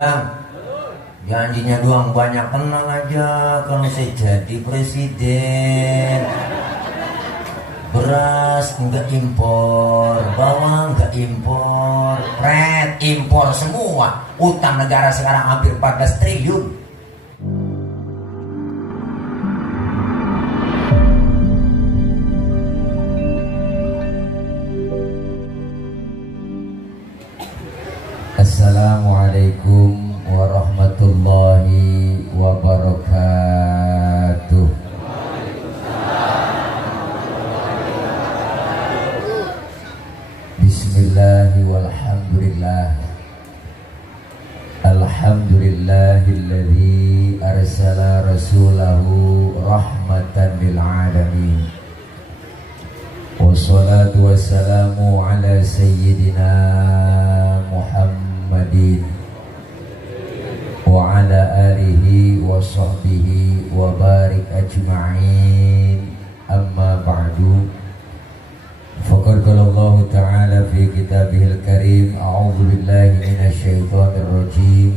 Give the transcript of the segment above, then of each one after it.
Bang, janjinya doang banyak, tenang aja. Kalau saya jadi presiden, beras nggak impor, bawang nggak impor, red impor semua. Utang negara sekarang hampir 14 triliun. Assalamualaikum warahmatullahi wabarakatuh. Bismillahi walhamdulillah. Alhamdulillahilladzi arsala rasulahu rahmatan lil alamin. Wassalatu wassalamu ala sayyidina Muhammadin wa ala alihi wa sahbihi wa barik ajma'in. Amma ba'du. Faqad qala Allah ta'ala fi kitabihil karim, a'udzu billahi minasy syaithanir rajim.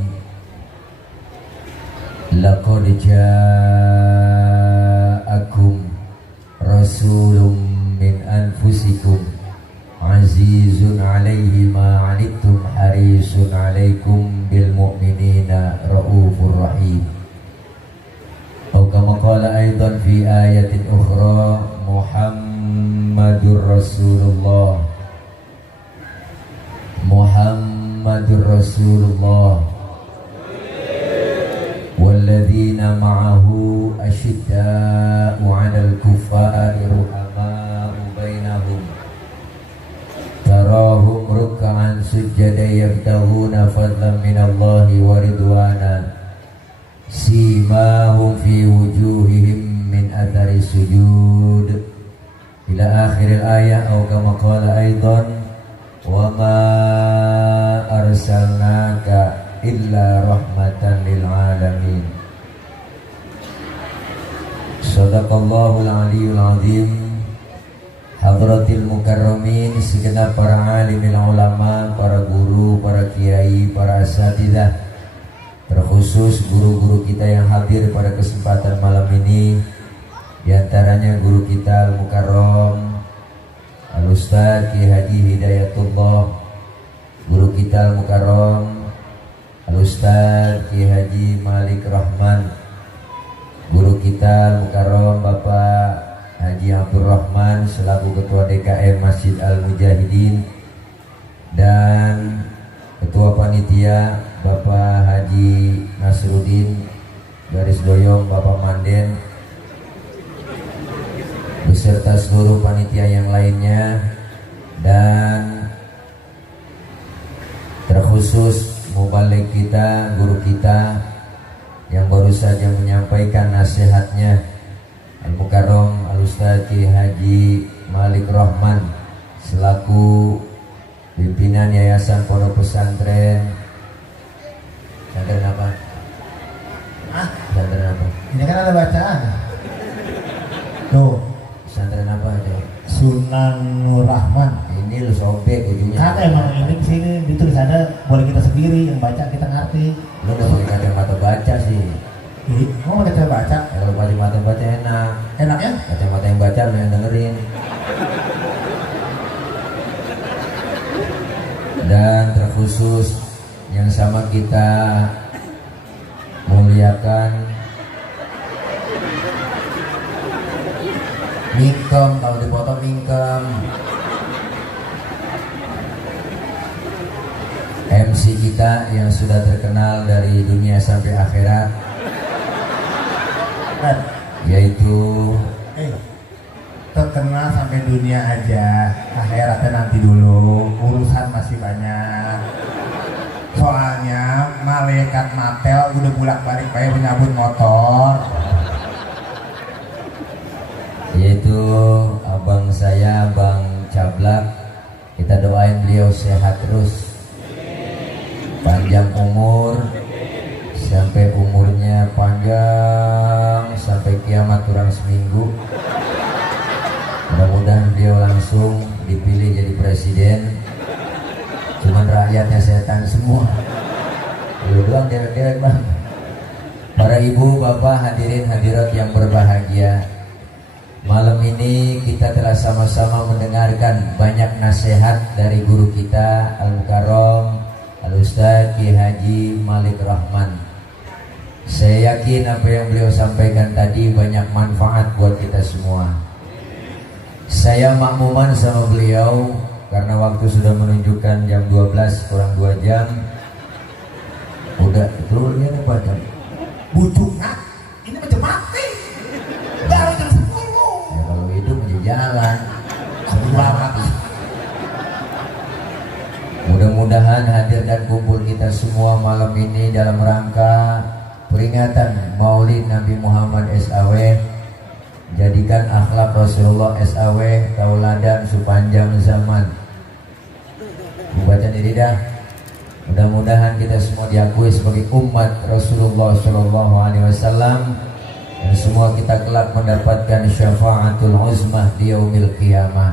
Laqad ja'akum rasulun min anfusikum azizun 'alaihi ma 'anittum harisun 'alaikum bil mu'minina raufur rahim. Atau kama qala aidan fi ayatin ukhra, Muhammadur Rasulullah, Muhammadur Rasulullah walladzina ma'ahu asyidda'u 'alal kuffari ruhama'u bainahum tarahum ruk'an sujada yabtaghuna fadlan minallahi wa ridwana simahum fi wujuhihim min athari sujud ila akhiril ayah. Atau kama qala aidan wa ma arsalnaka illa rahmatan lil alamin. Shadaqallahul aliyyul azim. Hadratil mukarramin, segenap para alimil ulama, para guru, para kiai, para asatidzah, terkhusus guru-guru kita yang hadir pada kesempatan malam ini. Di antaranya guru kita Al-Mukarram Al-Ustaz Ki Haji Hidayatullah, guru kita Al-Mukarram Al-Ustaz Ki Haji Malik Rahman, guru kita Al-Mukarram Bapak Haji Abdul Rahman selaku Ketua DKM Masjid Al-Mujahidin, dan Ketua Panitia Bapak Haji Nasruddin garis doyong Bapak Manden, beserta seluruh panitia yang lainnya, dan terkhusus mubalik kita, guru kita yang baru saja menyampaikan nasihatnya, Al-Mukarram Al-Ustaz Ki Haji Malik Rahman selaku pimpinan Yayasan Pondok Pesantren. Pesantren apa? Pesantren apa? Ini kan ada bacaan. Tuh, pesantren apa aja? Sunan Nur Rahman. Ini lu sobek ujungnya. Kan emang ini sini ditulis ada, boleh kita sendiri yang baca kita ngerti. Lu udah pakai kacamata baca sih. Ih, mau kita baca? Kalau kacamata baca enak. Enak ya? Kacamata yang baca lu yang dengerin. Dan terkhusus yang sama kita muliakan Mingkem, kalau dipotong Mingkem, MC kita yang sudah terkenal dari dunia sampai akhirat, yaitu terkenal sampai dunia aja, akhiratnya nanti dulu, urusan masih banyak. Soalnya malaikat Matel udah bolak-balik kayak menyabut motor. Yaitu abang saya, Bang Cablak. Kita doain beliau sehat terus, panjang umur, sampai umurnya panjang sampai kiamat kurang seminggu. Mudah-mudahan beliau langsung dipilih jadi presiden. Cuman rakyatnya setan semua. Lu doang dewek-dewek bang. Para ibu, bapak, hadirin hadirat yang berbahagia, malam ini kita telah sama-sama mendengarkan banyak nasihat dari guru kita Al-Mukarram Al-Ustaz Ki Haji Malik Rahman. Saya yakin apa yang beliau sampaikan tadi banyak manfaat buat kita semua. Saya makmuman sama beliau karena waktu sudah menunjukkan jam 12 kurang 2 jam. Udah betul ya Pak jam. Bucuknya ini macam mati. Baru jam 10. Ya kalau itu masih jalan. Selamat. Mudah-mudahan hadir dan kumpul kita semua malam ini dalam rangka peringatan Maulid Nabi Muhammad SAW. Jadikan akhlak Rasulullah SAW tauladan sepanjang zaman. Membaca diri dah. Mudah-mudahan kita semua diakui sebagai umat Rasulullah SAW dan semua kita kelak mendapatkan syafaatul uzmah di yaumil qiyamah.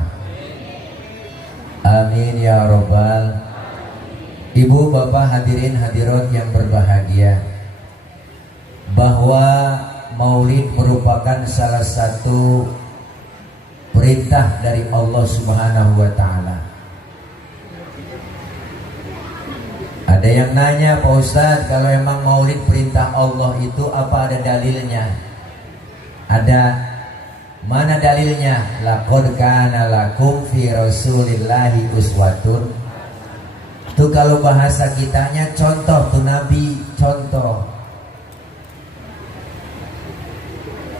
Amin ya robbal. Ibu, bapak, hadirin hadirat yang berbahagia, bahwa Maulid merupakan salah satu perintah dari Allah Subhanahu wa Ta'ala. Ada yang nanya, Pak Ustadz, kalau emang Maulid perintah Allah itu apa ada dalilnya? Ada. Mana dalilnya? Laqad kana lakum fi Rasulillahi uswatun. Itu kalau bahasa kitanya contoh tuh Nabi, contoh.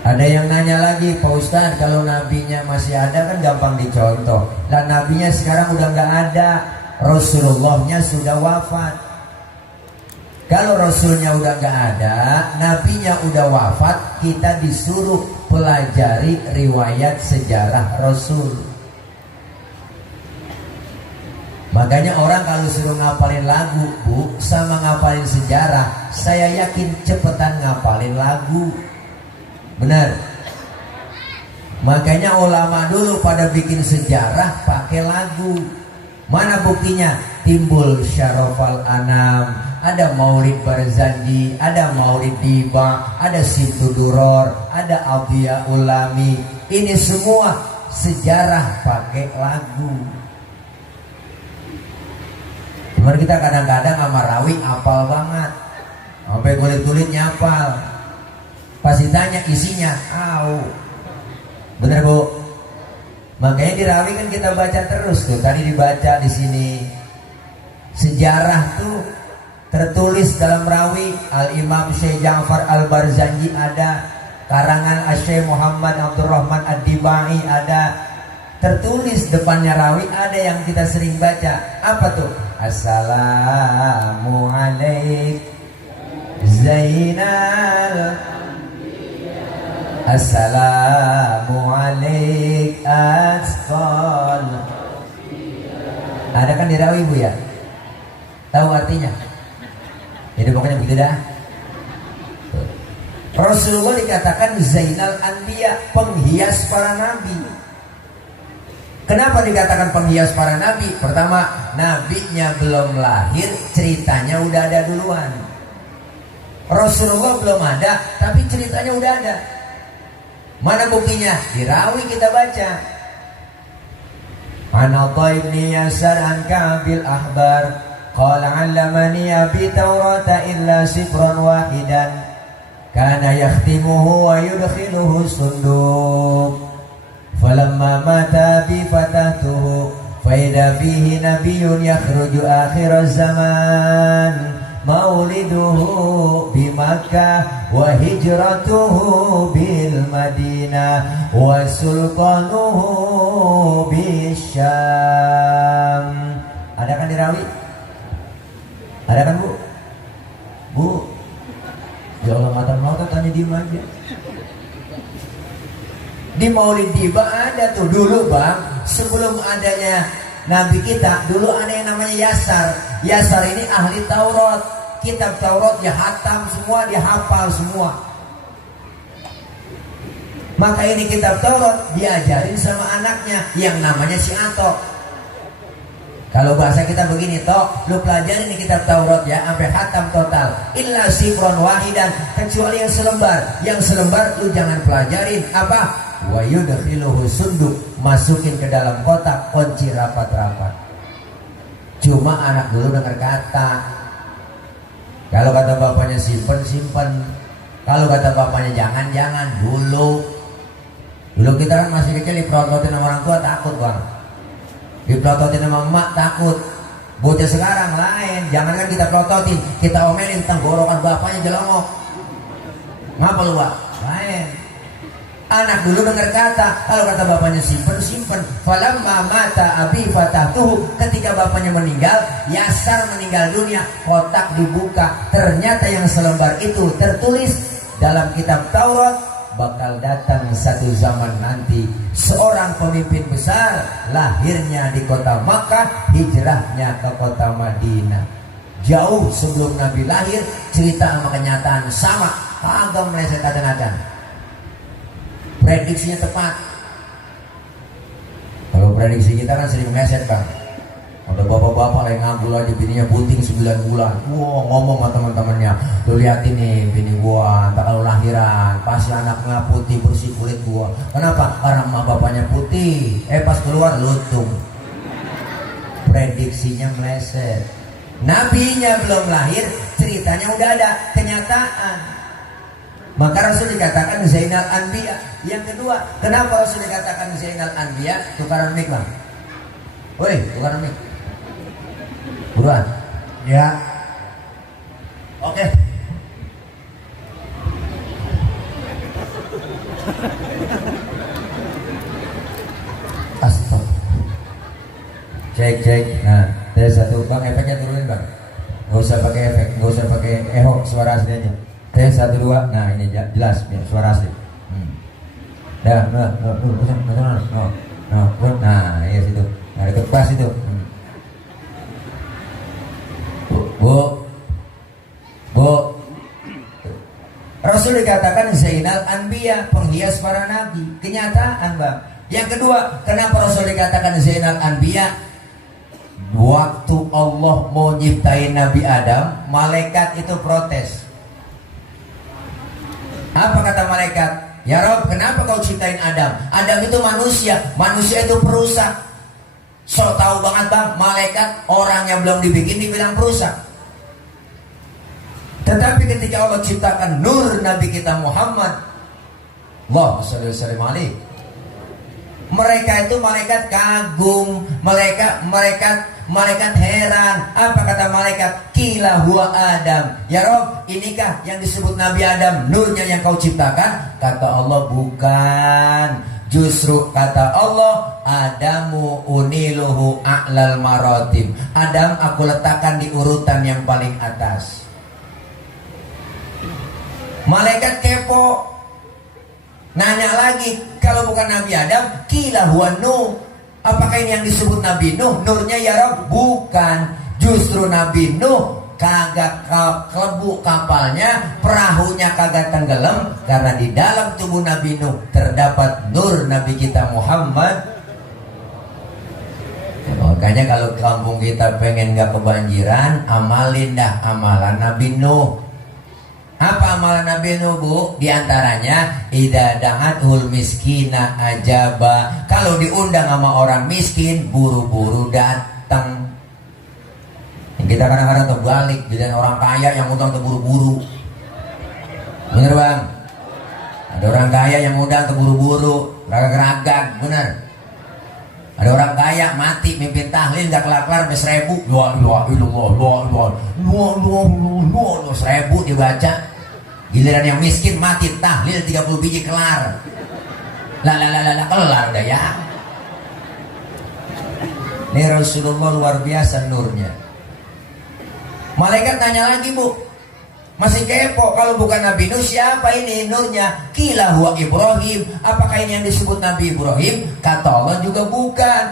Ada yang nanya lagi, Pak Ustadz, kalau nabinya masih ada kan gampang dicontoh. Lah nabinya sekarang udah nggak ada, Rasulullahnya sudah wafat. Kalau Rasulnya udah nggak ada, nabinya udah wafat, kita disuruh pelajari riwayat sejarah Rasul. Makanya orang kalau suruh ngapalin lagu, Bu, sama ngapalin sejarah, saya yakin cepetan ngapalin lagu. Benar. Makanya ulama dulu pada bikin sejarah pakai lagu. Mana buktinya? Timbul Syarafal Anam, ada Maulid Barzanji, ada Maulid Diba, ada Simtuduror, ada Abdiya Ulami. Ini semua sejarah pakai lagu. Cuman kita kadang-kadang sama rawi apal banget, sampai kulit-kulitnya apal. Pas ditanya isinya, bener Bu? Makanya di rawi kan kita baca terus tuh. Tadi dibaca di sini sejarah tuh tertulis dalam rawi. Al-Imam Syekh Ja'far Al-Barzanji ada, karangan Syekh Muhammad Abdurrahman Ad-Dibai ada, tertulis depannya rawi ada yang kita sering baca. Apa tuh? Assalamualaikum Zainal, Assalamualaikum Asqal. Ada kan di rawi Bu ya? Tahu artinya? Jadi pokoknya begitu dah. Rasulullah dikatakan Zainal Anbiya, penghias para nabi. Kenapa dikatakan penghias para nabi? Pertama, nabinya belum lahir, ceritanya udah ada duluan. Rasulullah belum ada, tapi ceritanya udah ada. Mana buktinya? Di rawi kita baca. Anata ibni Yasar an Ka'bil Ahbar qala 'allamani abi Taurata illa sifran wahidan kana yakhtimuhu wa yudkhiluhu sunduq falamma mata bi fatahtuhu fa idza fihi nabiyyun yakhruju akhir zaman mauliduhu bi Makkah wa hijratuhu bil Madinah wa sultanuhu bi Syam. Ada kan di rawi? Ada kan Bu? Bu, ya Allah mata-mata tanya diem aja. Di Maulid Diba ada tuh dulu Bang, sebelum adanya Nabi kita, dulu ada yang namanya Yasar. Yasar ini ahli Taurat. Kitab Taurat dia hatam semua, dia hafal semua. Maka ini kitab Taurat diajarin sama anaknya yang namanya si Atok. Kalau bahasa kita begini, toh lu pelajari nih kitab Taurat ya sampai khatam total. Illa sifron wahidan, kecuali yang selembar. Yang selembar lu jangan pelajarin apa? Wa yudkhiluhu sunduk, masukin ke dalam kotak, kunci rapat-rapat. Cuma anak dulu dengar kata. Kalau kata bapaknya simpen, simpen. Kalau kata bapaknya jangan, jangan. Dulu kita kan masih kecil diprototin sama orang tua, takut bang. Diprototin sama emak, takut. Bocah sekarang lain. Jangankan kita prototin, kita omelin tenggorokan bapaknya jelongok. Ngapa lu bang? Lain. Anak dulu dengar kata, kalau kata bapaknya simpen, simpen. Falamma mata abi fatatuhu, ketika bapaknya meninggal, Yasar meninggal dunia, kotak dibuka. Ternyata yang selembar itu tertulis dalam kitab Taurat. Bakal datang satu zaman nanti seorang pemimpin besar, lahirnya di kota Makkah, hijrahnya ke kota Madinah. Jauh sebelum Nabi lahir, cerita sama kenyataan sama, kagak meleset kadang-kadang. Prediksinya tepat. Kalau prediksi kita kan sering meleset bang. Ada bapak-bapak yang nganggur aja bininya bunting 9 bulan. Wah, ngomong sama teman-temannya, lu liatin nih bini gua, entar kalau lahiran pasti anaknya putih bersih kulit gua. Kenapa? Karena emak bapaknya putih. Pas keluar lutung. Prediksinya meleset. Nabinya belum lahir, ceritanya udah ada, kenyataan. Maka Rasul dikatakan Zainal Anbiya. Yang kedua, kenapa Rasul dikatakan Zainal Anbiya? Tukaran mic bang. Woi, tukaran mic. Buruan. Ya. Oke. Astagfirullah. Cek. Nah, tes satu bang, efeknya turunin bang. Gak usah pakai efek, gak usah pakai eho, suara asli aja. Tes 1 2. Nah ini jelas, ya, suara asli. Dah, nah, iya situ. Nah, deket pas itu. Bu. Rasul dikatakan Zainal Anbiya, penghias para nabi. Kenyataan bang. Yang kedua, kenapa Rasul dikatakan Zainal Anbiya? Waktu Allah mau nyiptain Nabi Adam, malaikat itu protes. Apa kata malaikat? Ya Rob, kenapa kau ciptain Adam? Adam itu manusia itu perusak. So tahu banget bang, malaikat orang yang belum dibikin dibilang perusak. Tetapi ketika Allah ciptakan nur Nabi kita Muhammad, Allahumma shalli wa sallim alaihi, mereka itu malaikat kagum, malaikat heran. Apa kata malaikat? Qila huwa Adam. Ya Rob, inikah yang disebut Nabi Adam, nurnya yang kau ciptakan? Kata Allah, bukan. Justru kata Allah, Adamu uniluhu a'lal maratib. Adam aku letakkan di urutan yang paling atas. Malaikat kepo, nanya lagi, kalau bukan Nabi Adam, qila huwa Nuh. Apakah ini yang disebut Nabi Nuh? Nurnya ya Rob, bukan. Justru Nabi Nuh kagak kelebu kapalnya, perahunya kagak tenggelam, karena di dalam tubuh Nabi Nuh terdapat nur Nabi kita Muhammad. Makanya kalau kampung kita pengen gak kebanjiran, amalin dah amalan Nabi Nuh. Apa amalan Nabi Nuh bu? Di antaranya idza da'atul miskina ajaba. Kalau diundang sama orang miskin, buru-buru datang. Kita kadang-kadang terbalik, bila orang kaya yang undang terburu-buru. Bener bang? Ada orang kaya yang undang terburu-buru, ragak-ragak, bener. Ada orang kaya mati mimpin tahlil gak kelar-kelar sampai 1000. Dua 1000 dibaca. Giliran yang miskin mati tahlil 30 biji kelar. Kelar udah ya. Ini Rasulullah luar biasa nurnya. Malaikat nanya lagi bu, masih kepo, kalau bukan Nabi Nuh siapa ini nurnya? Qila huwa Ibrahim. Apakah ini yang disebut Nabi Ibrahim? Kata Allah juga bukan.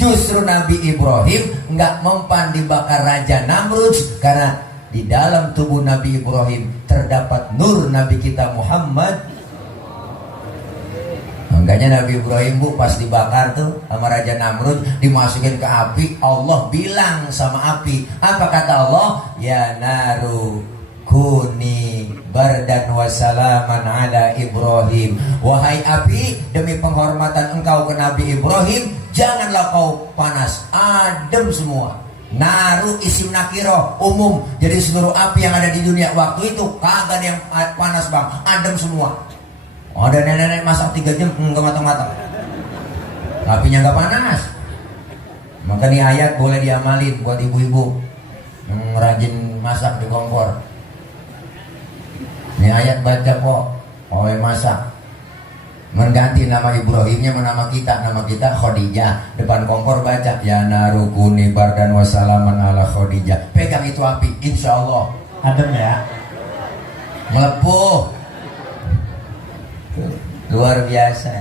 Justru Nabi Ibrahim nggak mempan dibakar Raja Namrud, karena di dalam tubuh Nabi Ibrahim terdapat nur Nabi kita Muhammad. Makanya Nabi Ibrahim bu pas dibakar tuh sama Raja Namrud, dimasukin ke api, Allah bilang sama api, apa kata Allah? Ya naru kuni bardan wassalaman ala Ibrahim. Wahai api, demi penghormatan engkau ke Nabi Ibrahim, janganlah kau panas, adem semua. Naru isim nakiro umum, jadi seluruh api yang ada di dunia waktu itu kagak ada yang panas bang, adem semua. Ada nenek-nenek masak 3 jam nggak matang-matang, apinya nggak panas. Maka nih ayat boleh diamalin buat ibu-ibu yang rajin masak di kompor. Ini ayat baca kok, oleh masak. Mengganti nama Ibrahimnya nama kita Khadijah. Depan kompor baca ya narukuni bardan wassalaman ala Khadijah. Pegang itu api, insya Allah adem ya, melepuh. Luar biasa.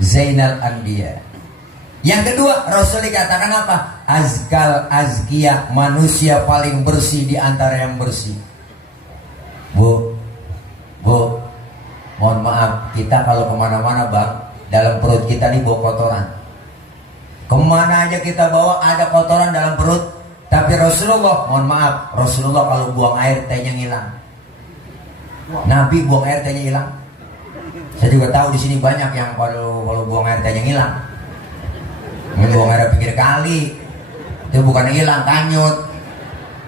Zainal Anbiya. Yang kedua, Rasul dikatakan apa? Azkal azkiya, manusia paling bersih di antara yang bersih. Bu, mohon maaf, kita kalau kemana-mana bang, dalam perut kita nih bawa kotoran. Kemana aja kita bawa ada kotoran dalam perut. Tapi Rasulullah, mohon maaf, Rasulullah kalau buang air tehnya ngilang. Nabi buang air tehnya hilang. Saya juga tahu di sini banyak yang kalau buang air tehnya ngilang. Buang air pinggir kali, itu bukan hilang, kanyut.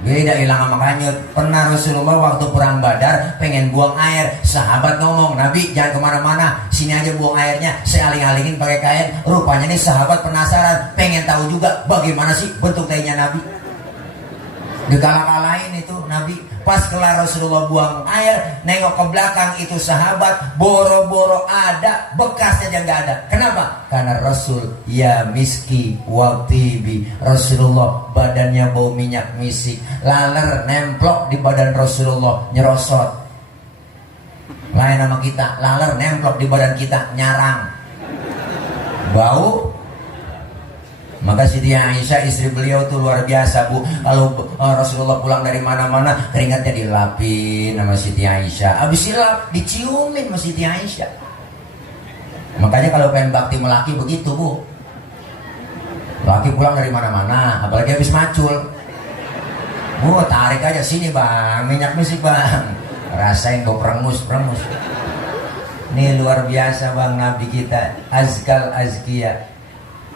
Beda hilang sama kanyut. Pernah Rasulullah waktu perang Badar pengen buang air, sahabat ngomong, Nabi jangan kemana-mana, sini aja buang airnya. Saya aling-alingin pakai kain. Rupanya nih sahabat penasaran, pengen tahu juga bagaimana sih bentuk tehnya Nabi. Dikalah-kalahin itu Nabi. Pas kelar Rasulullah buang air, nengok ke belakang itu sahabat, boro-boro ada, bekasnya aja nggak ada. Kenapa? Karena Rasul ya miski wa tibi. Rasulullah badannya bau minyak misik, laler nemplok di badan Rasulullah nyerosot. Lain sama kita, laler nemplok di badan kita nyarang, bau. Maka Siti Aisyah istri beliau tuh luar biasa bu. Kalau Rasulullah pulang dari mana-mana, keringatnya dilapin sama Siti Aisyah. Habis dilap, diciumin sama Siti Aisyah. Makanya kalau pengen bakti melaki begitu bu. Laki pulang dari mana-mana, apalagi habis macul, bu tarik aja sini bang, minyak misik bang, rasain kau perengus. Ini luar biasa bang Nabi kita, azkal azkiya.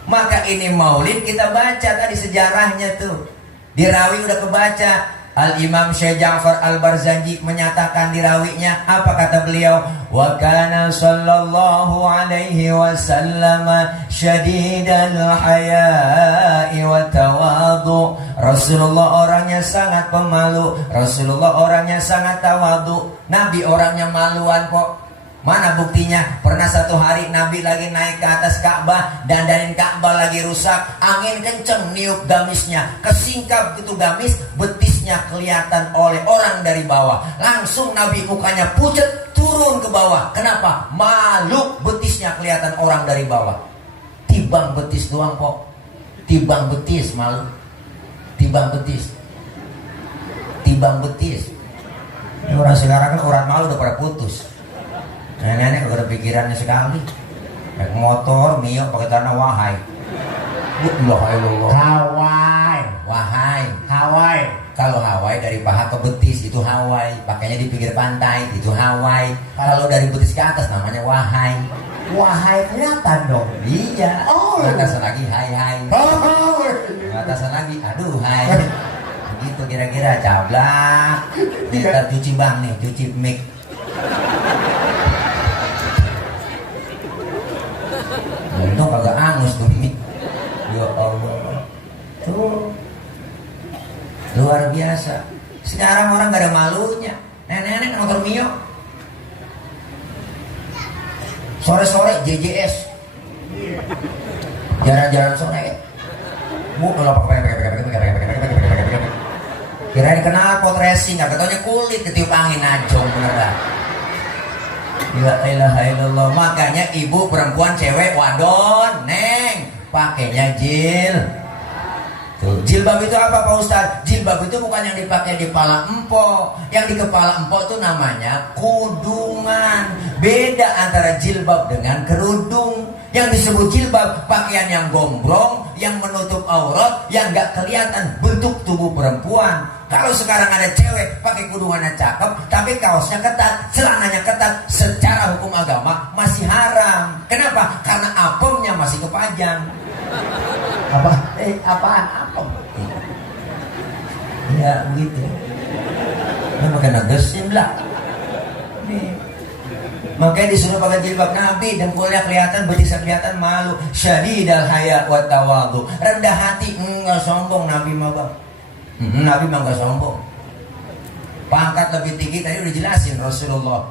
Maka ini maulid kita baca tadi sejarahnya tuh. Di rawi udah kebaca. Al-Imam Syekh Ja'far Al-Barzanji menyatakan di rawinya, apa kata beliau? Wa kana sallallahu alaihi wasallam syadidal haya'i wa tawadu. Rasulullah orangnya sangat pemalu, Rasulullah orangnya sangat tawadu. Nabi orangnya maluan kok. Mana buktinya? Pernah satu hari Nabi lagi naik ke atas Ka'bah, dandanin Ka'bah lagi rusak, angin kenceng niup gamisnya, kesingkap gitu gamis, betisnya kelihatan oleh orang dari bawah. Langsung Nabi mukanya pucat, turun ke bawah. Kenapa? Malu, betisnya kelihatan orang dari bawah. Tibang betis doang kok. Tibang betis malu. Tibang betis. Ini orang sekarang kan urat malu udah pada putus. Nenek udah pikirannya sekali. Naik motor, mio pakai tanah wahai. Hawaii. Kalau Hawaii dari paha ke betis itu Hawaii. Pakainya di pinggir pantai itu Hawaii. Kalau dari betis ke atas namanya wahai. wahai kelihatan dong. Iya. Oh. Atasan lagi hai. Atasan lagi aduh hai. Begitu kira-kira cablak. Ntar cuci bang nih, cuci mic. Untung kagak angus tuh mic. Ya Allah. Tuh. Luar biasa. Sekarang orang gak ada malunya. Nenek-nenek motor Mio. Sore-sore JJS. Jalan-jalan sore. Kirain kenal pot racing, gak ketaunya kulit ketiup angin ajong beneran. La ilaha illallah. Makanya ibu, perempuan, cewek, wadon, neng, pakainya jil. Tuh, jilbab itu apa Pak Ustadz? Jilbab itu bukan yang dipakai di kepala empok. Yang di kepala empok itu namanya kudungan. Beda antara jilbab dengan kerudung. Yang disebut jilbab pakaian yang gombrong, yang menutup aurat, yang gak kelihatan bentuk tubuh perempuan. Kalau sekarang ada cewek pakai kudungannya cakep, tapi kaosnya ketat, celananya ketat, secara hukum agama masih haram. Kenapa? Karena apemnya masih kepajang. Apaan? Apem? Ya begitu. Ini pakai negesin lah. Makanya disuruh pakai jilbab Nabi, dengkulnya kelihatan, betisnya kelihatan, malu. Syadidal haya wa tawadhu. Rendah hati, enggak sombong Nabi mah bang. Nabi mah enggak sombong. Pangkat lebih tinggi tadi udah jelasin Rasulullah.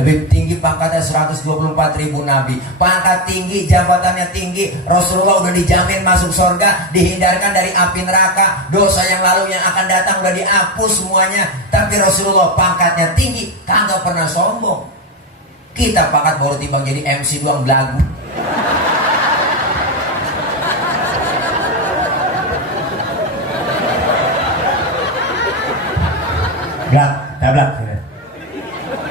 Lebih tinggi pangkatnya 124.000 Nabi. Pangkat tinggi, jabatannya tinggi. Rasulullah udah dijamin masuk surga, dihindarkan dari api neraka. Dosa yang lalu yang akan datang udah dihapus semuanya. Tapi Rasulullah pangkatnya tinggi, kagak pernah sombong. Kita pangkat baru timbang jadi MC doang belagu. Blak.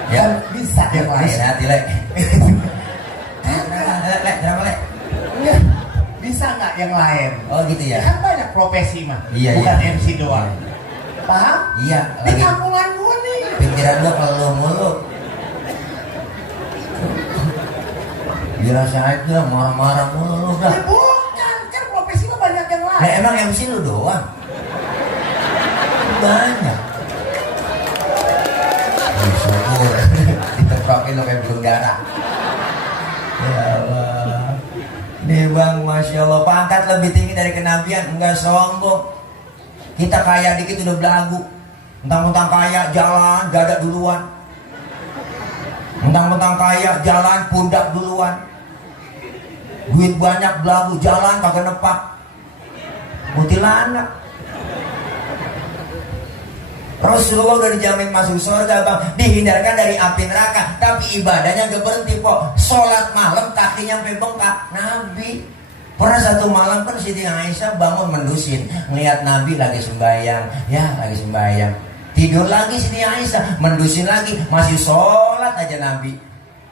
Ya, bisa yang lain. Bisa hati lek. Bisa nggak yang lain? Oh gitu ya. Kan banyak profesi mah. Iya, bukan iya. MC doang. Paham? Iya. Di Lagi kampungan gue nih. pikiran gua kalau mulu. Dirasa aja marah-marah mulu lu dah. Bukan, kan profesi mah banyak yang lain. Nah, emang MC lu doang? Banyak. Syukur diteprokin lo kayak belum darah. Ya Allah. Nih bang, Masya Allah, pangkat lebih tinggi dari kenabian. Enggak sombong. Kita kaya dikit udah belagu. Mentang-mentang kaya jalan dada duluan. Mentang-mentang kaya jalan pundak duluan. Duit banyak belagu, jalan kagak nepak. Mutilana. Rasulullah udah dijamin masuk surga bang, dihindarkan dari api neraka, tapi ibadahnya gak berhenti kok. Sholat malam kakinya sampai bengkak. Nabi pernah satu malam kan Siti Aisyah bangun mendusin, ngeliat Nabi lagi sembahyang, lagi sembahyang. Tidur lagi Siti Aisyah, mendusin lagi, masih sholat aja Nabi.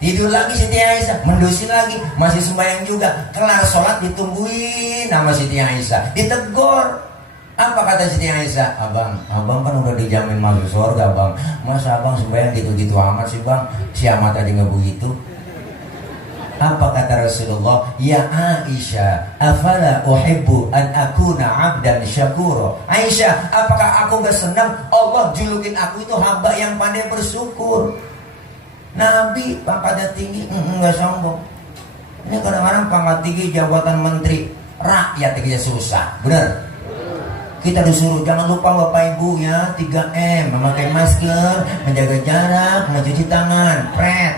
Tidur lagi Siti Aisyah, mendusin lagi, masih sembahyang juga. Kelar sholat ditungguin sama Siti Aisyah, ditegur. Apa kata Siti Aisyah? Abang kan udah dijamin masuk surga bang. Masa abang sembahyang gitu-gitu amat sih bang? Si amat tadi nggak begitu. Apa kata Rasulullah? Ya Aisyah, afala uhibbu an akuna abdan syakura. Aisyah, apakah aku gak senang Allah julukin aku itu hamba yang pandai bersyukur? Nabi pangkatnya tinggi, nggak sombong. Ini kadang-kadang pangkat tinggi jabatan menteri, rakyat tingginya susah, bener? Kita disuruh jangan lupa Bapak Ibu ya 3M, memakai masker, menjaga jarak, mencuci tangan, pret.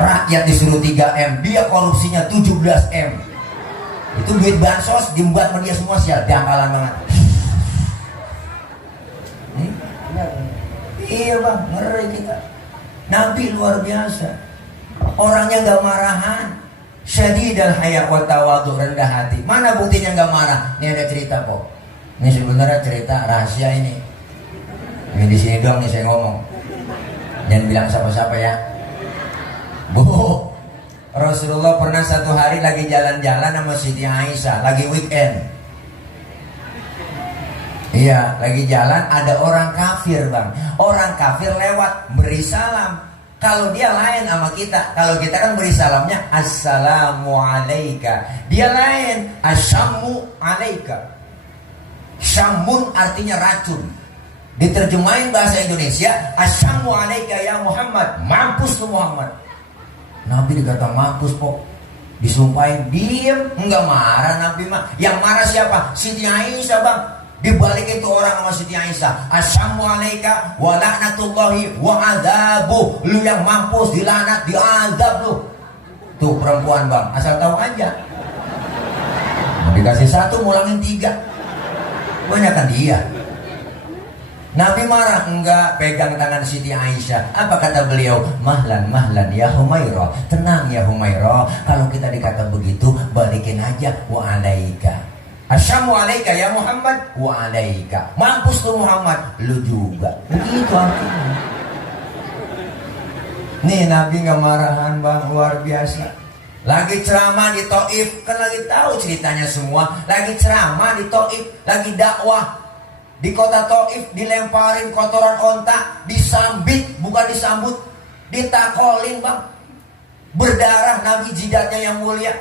Rakyat disuruh 3M, dia korupsinya 17M. Itu duit bansos dibuat sama dia semua sial, dangkalan banget. Iya bang, ngeri kita. Nabi luar biasa. Orangnya gak marahan. Syadidal haya wa tawadhu, rendah hati. Mana buktinya nggak marah? Ini ada cerita kok. Ini sebenarnya cerita rahasia ini. Ini di sini doang nih saya ngomong. Jangan bilang siapa-siapa ya. Bu, Rasulullah pernah satu hari lagi jalan-jalan sama Siti Aisyah, lagi weekend. Iya, lagi jalan ada orang kafir bang. Orang kafir lewat beri salam. Kalau dia lain sama kita. Kalau kita kan beri salamnya Assalamualaikum. Dia lain Asyamu alaika. Syamun artinya racun. Diterjemahin bahasa Indonesia Asyamu alaika ya Muhammad. Mampus lu Muhammad. Nabi dikata mampus kok. Disumpahin diem. Enggak marah Nabi mah. Yang marah siapa? Siti Aisyah bang. Dibalik itu orang sama Siti Aisyah. Asyamu alaika wa la'natullahi wa adzabuh. Lu yang mampus, dilaknat, diazab lu. Tuh perempuan bang, asal tahu aja. Dikasih satu, ngulangin 3. Banyak kan dia. Nabi marah, enggak, pegang tangan Siti Aisyah. Apa kata beliau? Mahlan ya Humairah. Tenang ya Humairah. Kalau kita dikata begitu, balikin aja wa alaika. Assalamu alaika ya Muhammad, wa alaika. Mampus lu Muhammad, lu juga. Begitu artinya. Nih Nabi nggak marahan bang, luar biasa. Lagi ceramah di Taif, kan lagi tahu ceritanya semua. Lagi ceramah di Taif, lagi dakwah di kota Taif, dilemparin kotoran onta, disambit, bukan disambut, ditakolin bang, berdarah. Nabi jidatnya yang mulia,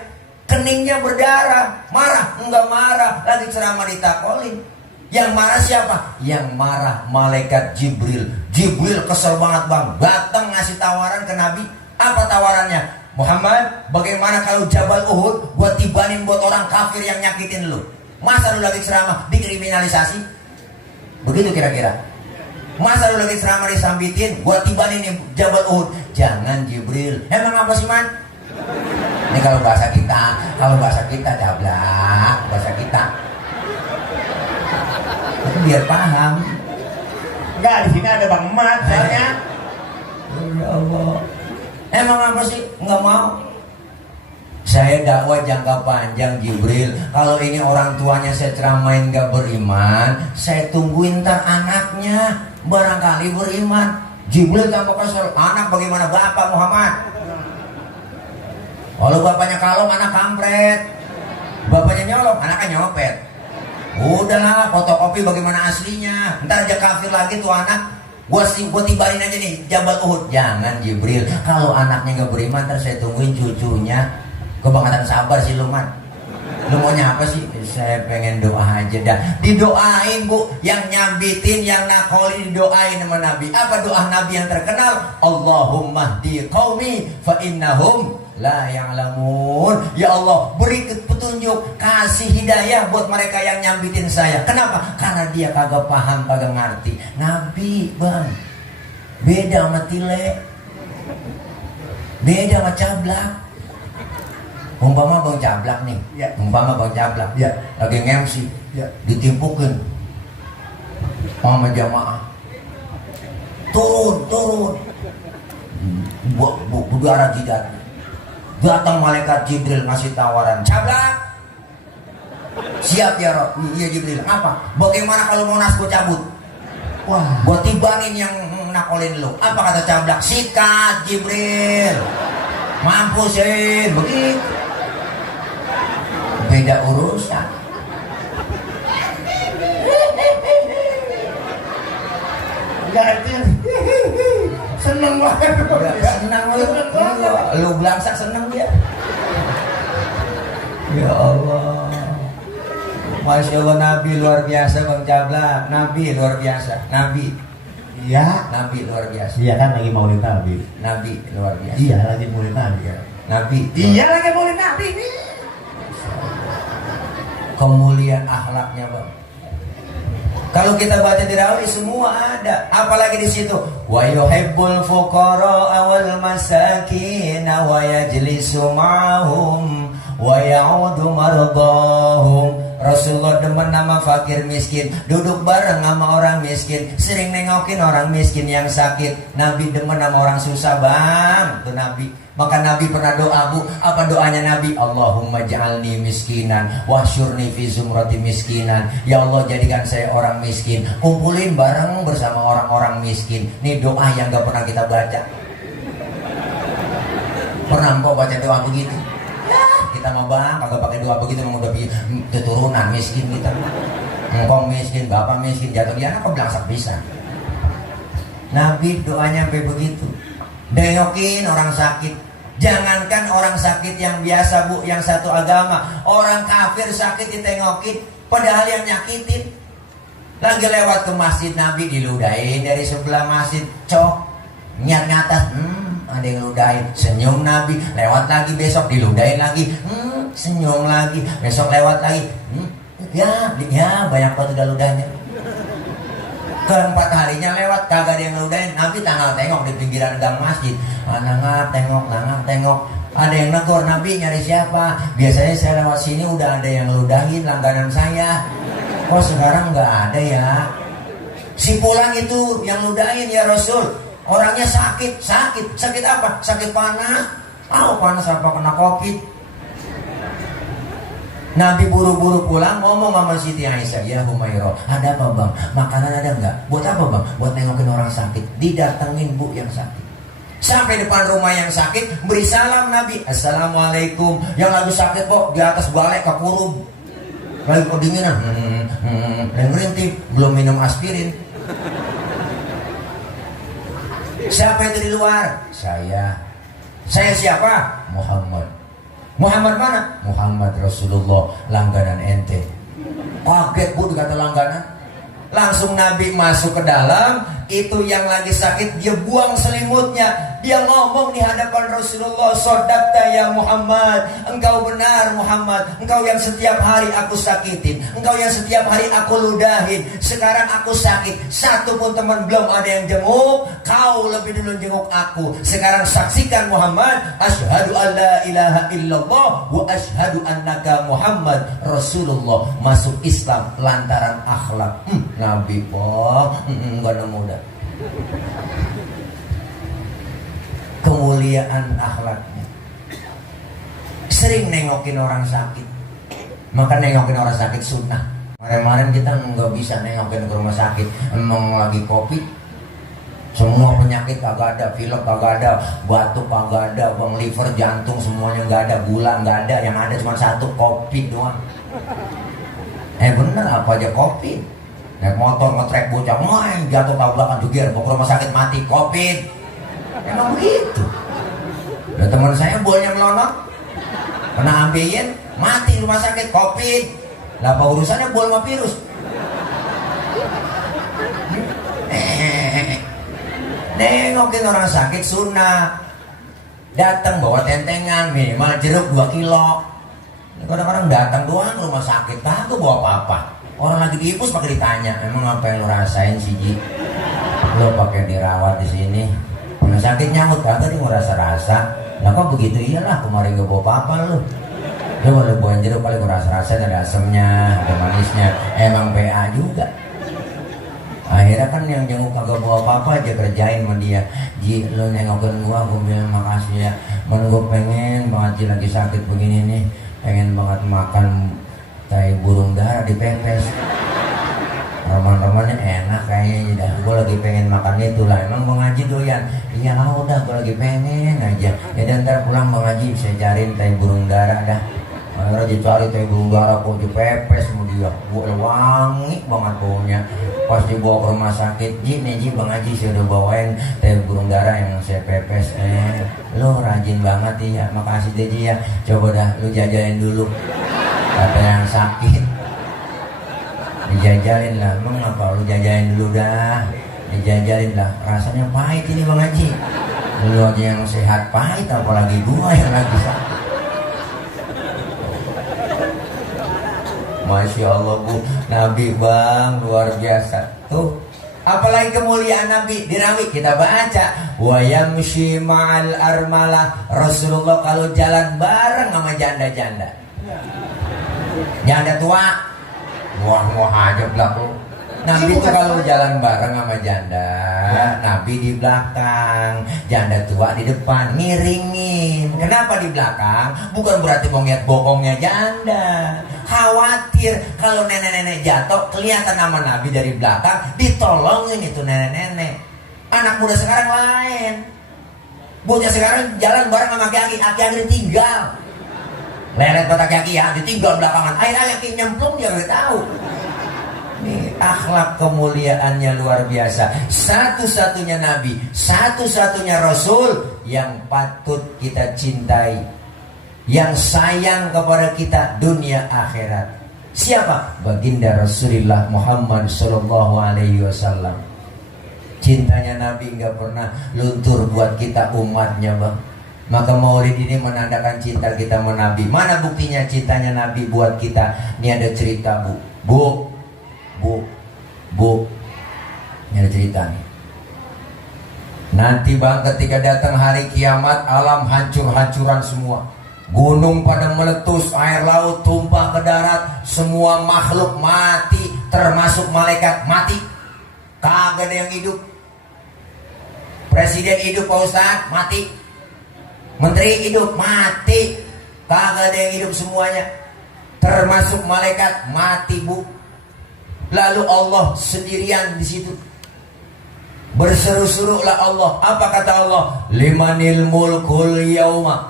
keningnya berdarah. Marah? Enggak marah. Lagi ceramah ditakolin. Yang marah siapa? Yang marah malaikat Jibril. Jibril kesel banget bang, datang ngasih tawaran ke Nabi. Apa tawarannya? Muhammad, bagaimana kalau Jabal Uhud buat tibanin buat orang kafir yang nyakitin lu? Masa lu lagi ceramah dikriminalisasi? Begitu kira-kira. Masa lu lagi ceramah disambitin buat tibanin nih Jabal Uhud? Jangan Jibril. Emang apa sih man? Ini kalau bahasa kita jablak, bahasa kita. Itu biar paham. Enggak, di sini ada Bang Mat soalnya. Ya Allah. Emang apa sih? Nggak mau. Saya dakwah jangka panjang Jibril. Kalau ini orang tuanya saya ceramain nggak beriman, saya tungguin ntar anaknya barangkali beriman. Jibril tambah kesel. Anak bagaimana bapak Muhammad? Kalau bapaknya kalong, anak kampret. Bapaknya nyolong, anaknya nyopet. Udahlah, fotokopi bagaimana aslinya. Ntar aja kafir lagi tuh anak. Gua tibain aja nih Jabal Uhud. Jangan Jibril. Kalau anaknya nggak beriman, ntar saya tungguin cucunya. Kebangetan sabar sih lu man. Lu maunya apa sih? Saya pengen doa aja dah. Didoain bu. Yang nyambitin, yang nakolin didoain sama Nabi. Apa doa Nabi yang terkenal? Allahumma hdi qaumi fa innahum la ya'lamun. Ya Allah, beri petunjuk, kasih hidayah buat mereka yang nyambitin saya. Kenapa? Karena dia kagak paham, kagak ngerti. Nabi bang, beda sama tile, beda sama cablak. Umpama bang cablak nih, ya. Umpama bang cablak, ya. Lagi ngemsi, ya. Ditimpukin sama jamaah, turun, berdarah jidat. Datang malaikat Jibril ngasih tawaran, cablak. Siap ya Rob. Iya Jibril. Apa? Bagaimana kalau mau nas gue cabut? Wah, gue tibanin yang nakolin lu. Apa kata cablak? Sikat Jibril. Mampusin. Begitu. Beda urusan. Ganti. Seneng banget. Senang lu belangsak seneng dia. Ya Allah. Masya Allah, Nabi luar biasa bang cablak. Nabi luar biasa. Nabi. Iya. Nabi luar biasa. Iya kan lagi maulid Nabi. Nabi luar biasa. Iya lagi maulid Nabi ya. Nabi. Iya lagi maulid Nabi nih. Kemuliaan akhlaknya bang. Kalau kita baca di Rawi semua ada, apalagi di situ. Wa yuhibbul fuqara wal masakin wa yajlisu ma'hum wa ya'udu mardahum. Rasulullah demen nama fakir miskin, duduk bareng sama orang miskin, sering nengokin orang miskin yang sakit. Nabi demen sama orang susah bang, itu Nabi. Maka Nabi pernah doa bu, apa doanya Nabi? Allahumma ja'alni miskinan wahsyurni fi zumrati miskinan. Ya Allah jadikan saya orang miskin, kumpulin bareng bersama orang-orang miskin. Ini doa yang gak pernah kita baca. Pernah empok baca doa begitu? Kita mau bang, kagak pakai doa begitu, mau udah keturunan miskin kita. Engkong miskin, bapak miskin, jatuh di anak kok belangsak bisa. Nabi doanya sampai begitu. Dengokin orang sakit. Jangankan orang sakit yang biasa bu, yang satu agama, orang kafir sakit ditengokin, padahal yang nyakitin. Lagi lewat ke masjid Nabi diludahin dari sebelah masjid, cok, nyat-nyatas, ada yang ludahin, senyum Nabi. Lewat lagi besok diludahin lagi, senyum lagi. Besok lewat lagi, ya banyak banget udah ludahnya. Keempat harinya lewat kagak ada yang ngeludahin. Nabi tanggal tengok di pinggiran gang masjid. Nangap tengok. Ada yang negor, Nabi nyari siapa? Biasanya saya lewat sini udah ada yang ngeludahin langganan saya. Oh sekarang nggak ada ya. Si pulang itu yang ngeludahin ya Rasul. Orangnya sakit apa? Sakit panas. Panas apa kena COVID? Nabi buru-buru pulang ngomong sama Siti Aisyah, ya Humairah, ada apa bang? Makanan ada nggak? Buat apa bang? Buat nengokin orang sakit. Didatengin bu yang sakit. Sampai depan rumah yang sakit, beri salam Nabi, assalamualaikum. Yang lagi sakit kok di atas balai kekurung, lagi kedinginan, dan merintih, belum minum aspirin. Siapa itu di luar? Saya siapa? Muhammad. Muhammad mana? Muhammad Rasulullah, langganan ente. Kaget bu dikata langganan. Langsung Nabi masuk ke dalam. Itu yang lagi sakit, dia buang selimutnya. Dia ngomong di hadapan Rasulullah, sodakta ya Muhammad, engkau benar Muhammad, engkau yang setiap hari aku sakitin, engkau yang setiap hari aku ludahin. Sekarang aku sakit, satu pun teman belum ada yang jenguk, kau lebih dulu jenguk aku. Sekarang saksikan Muhammad, asyhadu an la ilaha illallah wa asyhadu annaka Muhammad Rasulullah. Masuk Islam lantaran akhlak. Nabi po, gak ada mudah. Kemuliaan akhlaknya. Sering nengokin orang sakit. Maka nengokin orang sakit sunnah. Kemarin kita nggak bisa nengokin ke rumah sakit. Emang lagi COVID. Semua penyakit kagak ada, pilek kagak ada, batuk kagak ada, bang liver, jantung semuanya nggak ada, gula nggak ada. Yang ada cuma satu, COVID doang. Bener apa aja COVID. Naik motor ngetrek bocah, main jatuh tabrakan jugir, bawa ke rumah sakit mati, COVID. Emang begitu. Dan teman saya bolanya melonot, kena ambeien, mati di rumah sakit, COVID. Lah apa urusannya bol sama virus? Nengokin orang sakit sunnah. Datang bawa tentengan, minimal jeruk 2 kilo. Kadang-kadang datang doang ke rumah sakit, kagak bawa apa-apa. Orang lagi diipus pakai ditanya, emang apa yang lo rasain sih Ji? Lo pakai dirawat di sini, rumah sakit nyamuk kagak dia ngerasa-rasa. Nah kok begitu? Iyalah kemarin gak bawa apa-apa lo. Lo boleh bawa jeruk kali ngerasa-rasa, ada asemnya, ada manisnya. Emang PA juga. Akhirnya kan yang jenguk kagak bawa apa-apa aja kerjain sama dia. Ji, lo nengokin gua bilang makasih ya. Gue pengen banget Ji lagi sakit begini nih, pengen banget makan tai burung dara dipepes. Roman-romannya enak kayaknya dah. Gue lagi pengen makan itu lah. Emang Bang Haji doyan? Iya udah, gue lagi pengen aja. Ya dan ntar pulang Bang Haji bisa cariin tai burung dara dah. Akhirnya dicari tai burung dara kok dipepes sama dia. Gue wangi banget baunya. Pas dibawa ke rumah sakit, Ji nih Ji, Bang Haji saya udah bawain tai burung dara yang saya pepes. Lo rajin banget ya, makasih deh Ji ya. Coba dah lu jajalin dulu. Kata yang sakit, dijajalin lah. Emang apa lu jajalin dulu dah, dijajalin lah. Rasanya pahit ini Bang Haji. Lu aja yang sehat pahit, apalagi gua yang lagi sakit. Masya Allah bu, Nabi bang luar biasa. Tuh, apalagi kemuliaan Nabi dirawi kita baca. Wa yamshi ma'al armalah. Rasulullah kalau jalan bareng sama janda-janda. Janda tua, muah aja belakang. Nabi itu kalau jalan bareng sama janda, Nabi di belakang, janda tua di depan, ngiringin. Kenapa di belakang? Bukan berarti mau ngeliat bokongnya janda. Khawatir kalau nenek-nenek jatuh, kelihatan nama Nabi dari belakang, ditolongin itu nenek-nenek. Anak muda sekarang lain. Bocah sekarang jalan bareng sama aki-aki ditinggal. Leret mata kaki ya, ditinggal belakangan. Ayah-ayah nyemplung dia nggak tahu. Ini akhlak kemuliaannya luar biasa. Satu-satunya Nabi, satu-satunya Rasul yang patut kita cintai, yang sayang kepada kita dunia akhirat. Siapa? Baginda Rasulullah Muhammad Sallallahu Alaihi Wasallam. Cintanya Nabi nggak pernah luntur buat kita umatnya bang. Maka maulid ini menandakan cinta kita sama Nabi. Mana buktinya cintanya Nabi buat kita? Ini ada cerita bu. Ini ada cerita nih. Nanti bang ketika datang hari kiamat, alam hancur-hancuran semua. Gunung pada meletus, air laut tumpah ke darat, semua makhluk mati, termasuk malaikat mati. Kagak ada yang hidup. Presiden hidup Pak Ustadz, mati. Menteri hidup, mati. Kagak ada yang hidup semuanya. termasuk malaikat mati, Bu. Lalu Allah sendirian di situ. Berseru-serulah Allah. Apa kata Allah? Limanil mulkul yauma.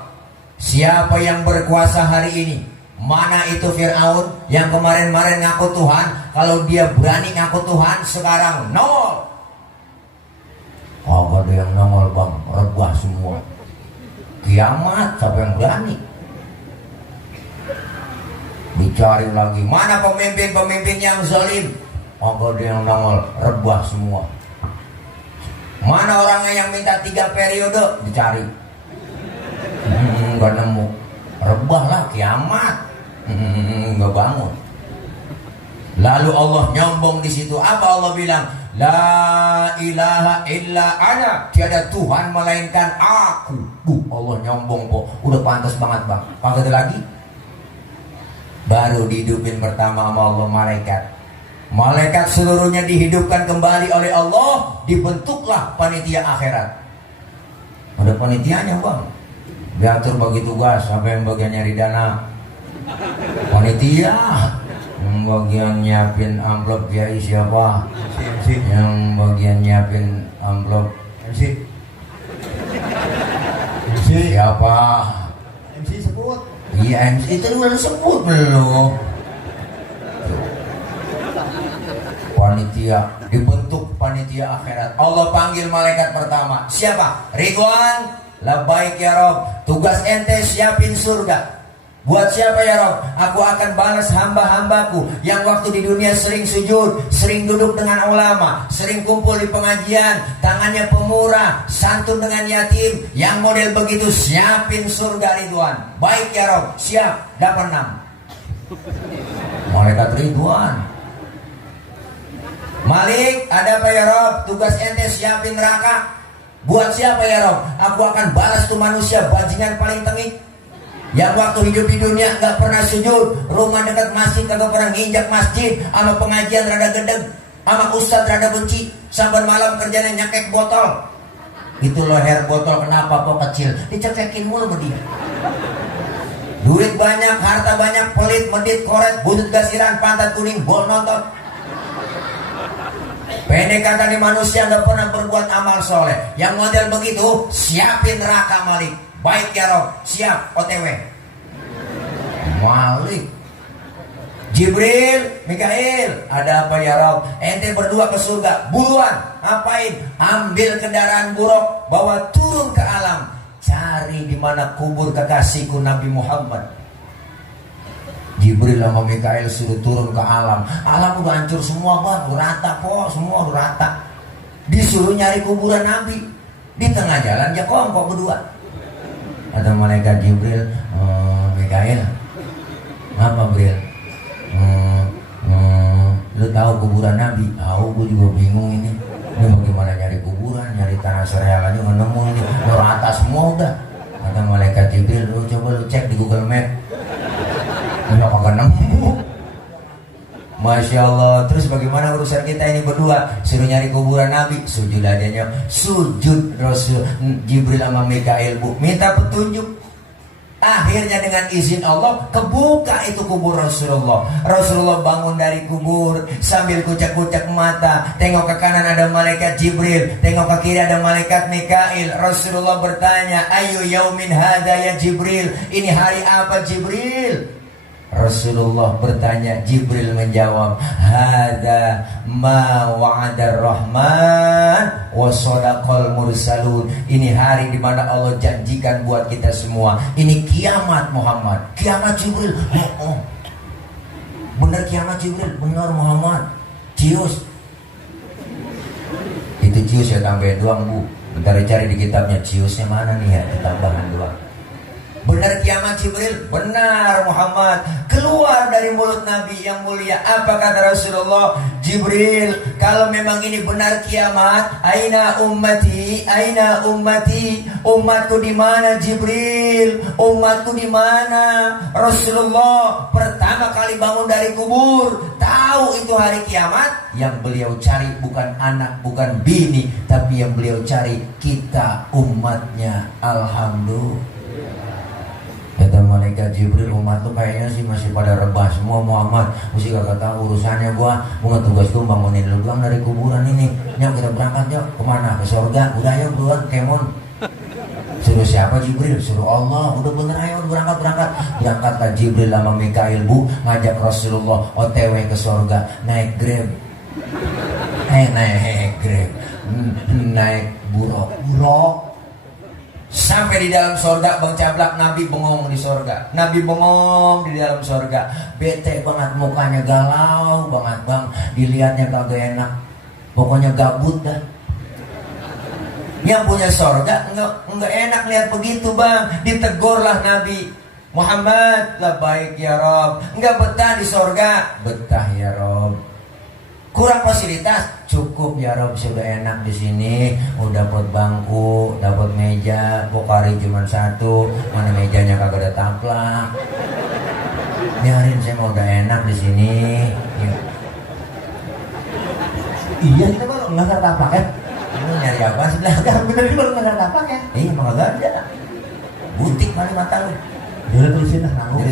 Siapa yang berkuasa hari ini? Mana itu Fir'aun yang kemarin-kemarin ngaku Tuhan? Kalau dia berani ngaku Tuhan, sekarang nol. Oh, ada yang nongol, Bang, rebah semua. Kiamat, siapa yang berani? Dicari lagi, mana pemimpin-pemimpin yang zalim? Oh, ada yang nongol, rebah semua. Mana orangnya yang minta 3 periode? Dicari. Gak nemu. Rebah lah, kiamat. Gak bangun. Lalu Allah nyombong di situ. Apa Allah bilang? La ilaha illa ana. Tiada Tuhan melainkan aku. Allah nyombong kok. Udah pantas banget, Bang. Kagak ada lagi. Baru dihidupin pertama sama Allah malaikat. Malaikat seluruhnya dihidupkan kembali oleh Allah. Dibentuklah panitia akhirat. Ada panitianya, Bang. Diatur bagi tugas. Sampai yang bagian nyari dana, panitia. Yang bagian nyiapin amplop kiai siapa? MC. Yang bagian nyiapin amplop MC. MC siapa? MC sebut. Iya, MC itu udah sebut belum? Panitia, dibentuk panitia akhirat. Allah panggil malaikat pertama. Siapa? Ridwan. Labbaik ya Rob. Tugas ente siapin surga. Buat siapa ya Rob? Aku akan balas hamba-hambaku yang waktu di dunia sering sujud, sering duduk dengan ulama, sering kumpul di pengajian, tangannya pemurah, santun dengan yatim. Yang model begitu siapin surga Ridwan. Baik ya Rob, siap. Dapat 6. Malaikat Ridwan. Malik, ada apa ya Rob? Tugas ente siapin neraka. Buat siapa ya Rob? Aku akan balas tuh manusia bajingan paling tengik, yang waktu hidup di dunia gak pernah sujud, rumah dekat masjid kagak pernah nginjak masjid, sama pengajian rada gedeg, sama ustadz rada benci, sampai malam kerjanya nyakek botol. Itu leher botol kenapa kok kecil? Dicekekin mulu sama dia. Duit banyak, harta banyak, pelit, medit, koret, butut gasiran, pantat kuning, bol nonton. Pendek kata nih, manusia gak pernah berbuat amal soleh. Yang model begitu siapin neraka Malik. Baik ya Rob, siap. OTW. Malik, Jibril, Mikail, ada apa ya Rob? Ente berdua ke surga. Buruan, ngapain? Ambil kendaraan buruk, bawa turun ke alam, cari di mana kubur kekasihku Nabi Muhammad. Jibril sama Mikail suruh turun ke alam. Alam udah hancur semua, Bang, udah rata kok, semua udah rata. Disuruh nyari kuburan Nabi. Di tengah jalan ya kok berdua. Ada malaikat Jibril, Mikail, ngapa Bril? Lu tahu kuburan Nabi? Tahu, gue juga bingung ini. Ini bagaimana nyari kuburan, nyari tanah sereal aja nggak nemu ini. Udah rata semua udah. Kata malaikat Jibril, lu coba lu cek di Google Map. Nggak kagak nemu. Masya Allah. Terus bagaimana urusan kita ini berdua? Suruh nyari kuburan Nabi, sujud adanya. Sujud Rasul Jibril sama Mikail, Bu, minta petunjuk. Akhirnya dengan izin Allah kebuka itu kubur Rasulullah. Rasulullah bangun dari kubur sambil kucek-kucek mata. Tengok ke kanan ada malaikat Jibril, tengok ke kiri ada malaikat Mikail. Rasulullah bertanya, ayu yaumin hadza ya Jibril? Ini hari apa Jibril? Rasulullah bertanya, Jibril menjawab, hadza ma wa'adar rahman wa sadaqal mursalun. Ini hari di mana Allah janjikan buat kita semua. Ini kiamat Muhammad. Kiamat Jibril. Benar kiamat Jibril, benar Muhammad. Cius. Itu cius ya, tambahin doang, Bu. Bentar cari di kitabnya, ciusnya mana nih ya, tambahan doang. Benar kiamat Jibril, benar Muhammad. Keluar dari mulut Nabi yang mulia. Apa kata Rasulullah? Jibril, kalau memang ini benar kiamat, aina ummati, aina ummati, umatku di mana Jibril? Umatku di mana? Rasulullah pertama kali bangun dari kubur, tahu itu hari kiamat. Yang beliau cari bukan anak, bukan bini, tapi yang beliau cari kita umatnya. Alhamdulillah. Kata malaikat malaikat Jibril, umat tuh kayaknya sih masih pada rebah semua Muhammad, mesti gak tahu urusannya gua tugas tuh bangunin lu doang dari kuburan ini. Yuk kita berangkat yuk, kemana? Ke surga. Udah yuk buruan kemon. Suruh siapa Jibril? Suruh Allah. Udah bener ayo berangkat. Berangkatlah Jibril sama Mikail bu, ngajak Rasulullah OTW ke surga, naik Grab. Naik Grab, naik buruk. Sampai di dalam sorga Bang Cablak, Nabi bengong di sorga. Nabi bengong di dalam sorga. Bete banget mukanya, galau banget Bang. Dilihatnya kagak enak. Pokoknya gabut dah. Yang punya sorga enggak enak lihat begitu Bang. Ditegurlah Nabi Muhammad, labbaik ya Rob. Enggak betah di sorga. Betah ya Rob. Kurang fasilitas, cukup ya Rob, sudah enak di sini. Udah dapat bangku, dapat meja, pokari cuma satu, mana mejanya kagak ada taplak. Biarin saya mau udah enak di sini. Ya. Iya kita baru nggak tapak ya. Ini nyari apa sebelah? Bener ini baru nggak tapak ya. Iya mah kagak ada. Butik mana mata lu? Dia tulisin lah nanggung.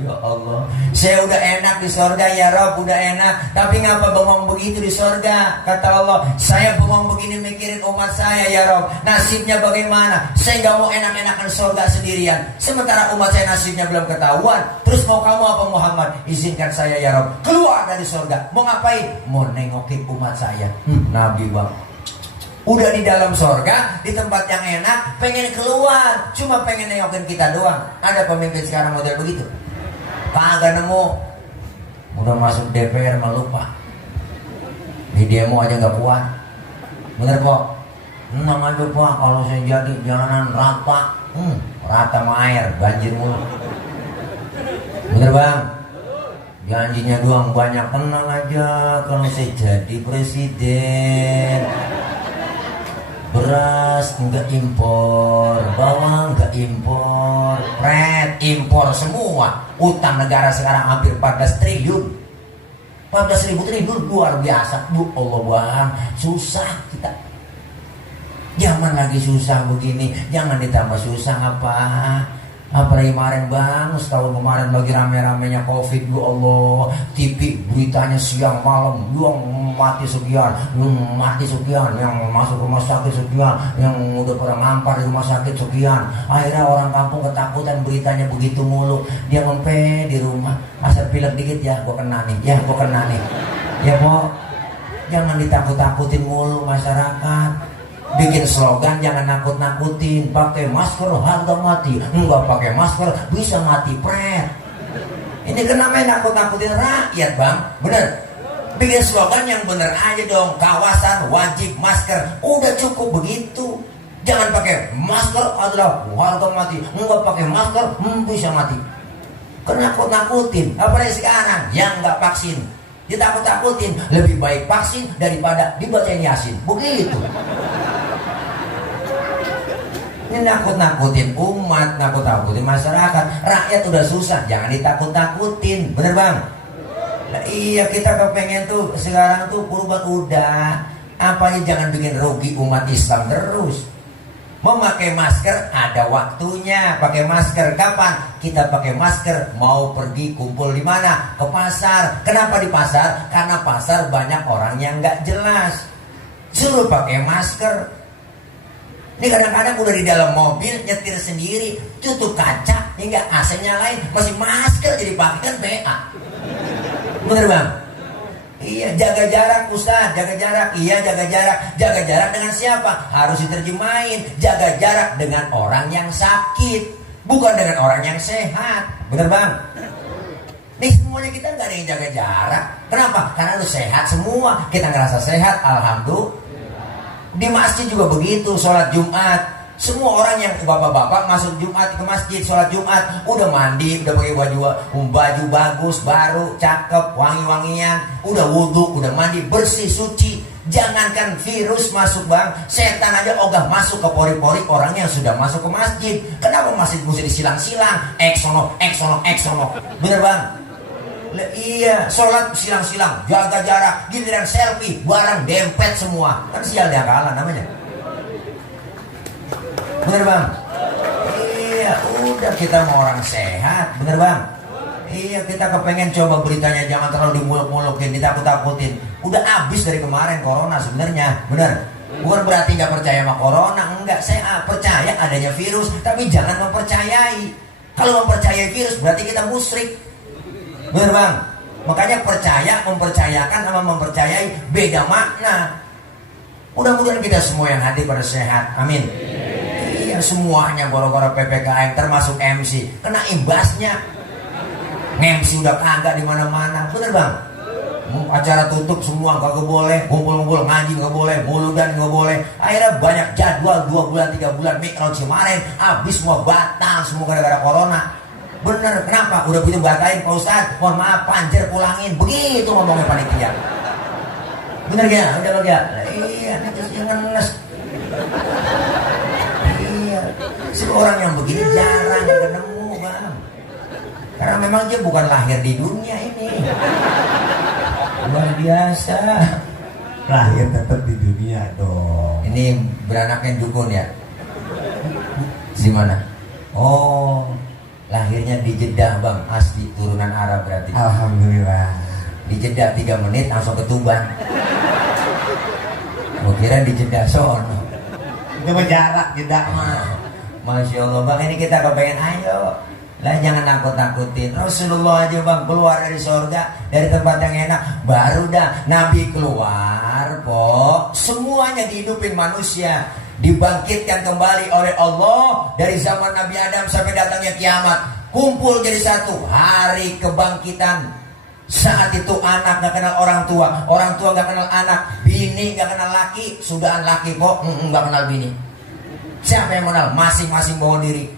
Ya Allah, saya udah enak di sorga ya Rob, udah enak. Tapi ngapa bengong begitu di sorga? Kata Allah, saya bengong begini mikirin umat saya ya Rob. Nasibnya bagaimana? Saya gak mau enak-enakan sorga sendirian, sementara umat saya nasibnya belum ketahuan. Terus mau kamu apa Muhammad? Izinkan saya ya Rob keluar dari sorga. Mau ngapain? Mau nengokin umat saya. Nabi Bang udah di dalam sorga, di tempat yang enak, pengen keluar, cuma pengen nengokin kita doang. Ada pemimpin sekarang model begitu? Kagak nemu. Udah masuk DPR malah lupa. Di demo aja gak kuat. Bener kok? Tenang aja Pak, kalau saya jadi jalanan rata. Rata sama air, banjir mulu. Bener Bang? Janjinya doang banyak, tenang aja. Kalau saya jadi presiden, beras enggak impor, bawang enggak impor, pret impor semua. Utang negara sekarang hampir 14 triliun. 14.000 triliun luar biasa. Bu Allah Bang, susah kita. Zaman lagi susah begini, jangan ditambah susah apa. Apalagi kemarin Bang, setahun kemarin lagi rame-ramenya Covid, ya Allah, TV beritanya siang malam, yang mati sekian, yang masuk rumah sakit sekian, yang udah pada ngampar di rumah sakit sekian. Akhirnya orang kampung ketakutan, beritanya begitu mulu. Dia ngompe di rumah, asal pilek dikit ya, gua kena nih, ya Pok, jangan ditakut-takutin mulu masyarakat. Bikin slogan jangan nakut-nakutin, pakai masker harga mati, enggak pakai masker bisa mati pret. Ini kenapa nakut-nakutin rakyat Bang? Bener. Bikin slogan yang bener aja dong, kawasan wajib masker, udah cukup begitu. Jangan pakai masker adalah harga mati, enggak pakai masker bisa mati. Kenakut-nakutin, apalagi sekarang yang enggak vaksin ditakut-takutin, lebih baik vaksin daripada dibacain Yasin, begitu. Ini nakut-nakutin umat, nakut-nakutin masyarakat. Rakyat udah susah, jangan ditakut-takutin. Bener Bang? Nah, iya, kita kepengen tuh sekarang tuh perubahan udah. Apanya jangan bikin rugi umat Islam terus. Memakai masker ada waktunya. Pakai masker kapan? Kita pakai masker mau pergi kumpul di mana? Ke pasar. Kenapa di pasar? Karena pasar banyak orang yang nggak jelas. Suruh pakai masker. Ini kadang-kadang udah di dalam mobil nyetir sendiri, tutup kaca hingga AC nyalain, masih masker jadi pakai kan PA. Bener Bang? Iya, jaga jarak Ustaz, jaga jarak. Iya, jaga jarak. Jaga jarak dengan siapa? Harus diterjemahin. Jaga jarak dengan orang yang sakit, bukan dengan orang yang sehat. Bener Bang? Nih semuanya kita nggak ada yang jaga jarak. Kenapa? Karena lu sehat semua. Kita ngerasa sehat, alhamdulillah. Di masjid juga begitu, sholat Jumat. Semua orang yang bapak-bapak masuk Jumat ke masjid, sholat Jumat, udah mandi, udah pakai baju bagus, baru, cakep, wangi-wangian, udah wudhu, udah mandi, bersih, suci. Jangankan virus masuk Bang, setan aja ogah masuk ke pori-pori orang yang sudah masuk ke masjid. Kenapa masjid mesti disilang-silang? Eksono. Bener Bang? Iya, sholat silang-silang, jaga jarak, giliran selfie, barang dempet semua. Kan sial dia kalah namanya. Bener Bang? Iya, Udah kita mau orang sehat, bener bang? Iya, kita kepengen coba beritanya jangan terlalu dimuluk-mulukin, ditakut-takutin. Udah habis dari kemarin corona sebenarnya, bener? Bukan berarti nggak percaya sama corona, enggak. Saya percaya adanya virus, tapi jangan mempercayai. Kalau mempercayai virus berarti kita musyrik, bener bang? Makanya percaya, mempercayakan sama mempercayai beda makna. Mudah-mudahan kita semua yang hadir pada sehat, amin. Iya, semuanya gara-gara PPKM termasuk MC kena imbasnya. MC udah kagak di mana-mana, bener bang? Acara tutup semua kagak boleh, ngumpul-ngumpul ngaji nggak boleh, muludan nggak boleh. Akhirnya banyak jadwal 2 bulan 3 bulan Mi'raj kemarin habis semua batal semua gara-gara corona. Bener, kenapa? Udah begitu batalin Pak Ustadz, mohon maaf panjer pulangin, begitu ngomongnya panitia. Bener ya, udah bang ya. Iya, itu jangan ngenes. Iya, seorang yang begini jarang ketemu bang. Karena memang dia bukan lahir di dunia ini. Luar biasa. Lahir tetap di dunia dong. Ini beranaknya dukun ya? Di mana? Oh, lahirnya di Jeddah bang, asli turunan Arab berarti. Alhamdulillah. Di Jeddah 3 menit langsung ke Tuban. Mau kira di Jeddah sono. Itu berjarak Jeddah mah. Masya Allah bang, ini kita kepengen ayo. Lah jangan nakut-nakutin. Rasulullah aja bang keluar dari surga, dari tempat yang enak, baru dah Nabi keluar kok semuanya dihidupin manusia, dibangkitkan kembali oleh Allah dari zaman Nabi Adam sampai datangnya kiamat, kumpul jadi satu hari kebangkitan. Saat itu anak gak kenal orang tua gak kenal anak, bini gak kenal laki, sudahan laki kok gak kenal bini. Siapa yang kenal? Masing-masing bawa diri.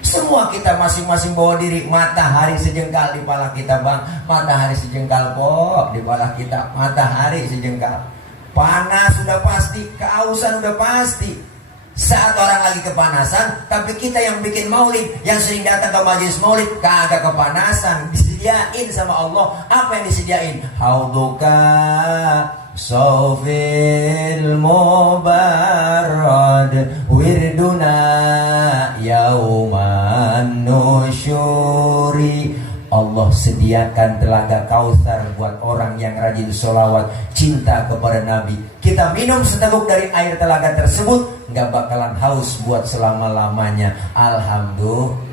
Semua kita masing-masing bawa diri. Matahari sejengkal di pala kita bang. Matahari sejengkal kok di pala kita. Matahari sejengkal. Panas sudah pasti, kehausan sudah pasti. Saat orang lagi kepanasan, tapi kita yang bikin maulid, yang sering datang ke majelis maulid, kagak kepanasan. Disediain sama Allah. Apa yang disediain? Hauduka Sofil mubarrad wirduna yauman nusyuri. Allah sediakan telaga Kautsar buat orang yang rajin sholawat, cinta kepada Nabi. Kita minum seteguk dari air telaga tersebut, nggak bakalan haus buat selama-lamanya. Alhamdulillah.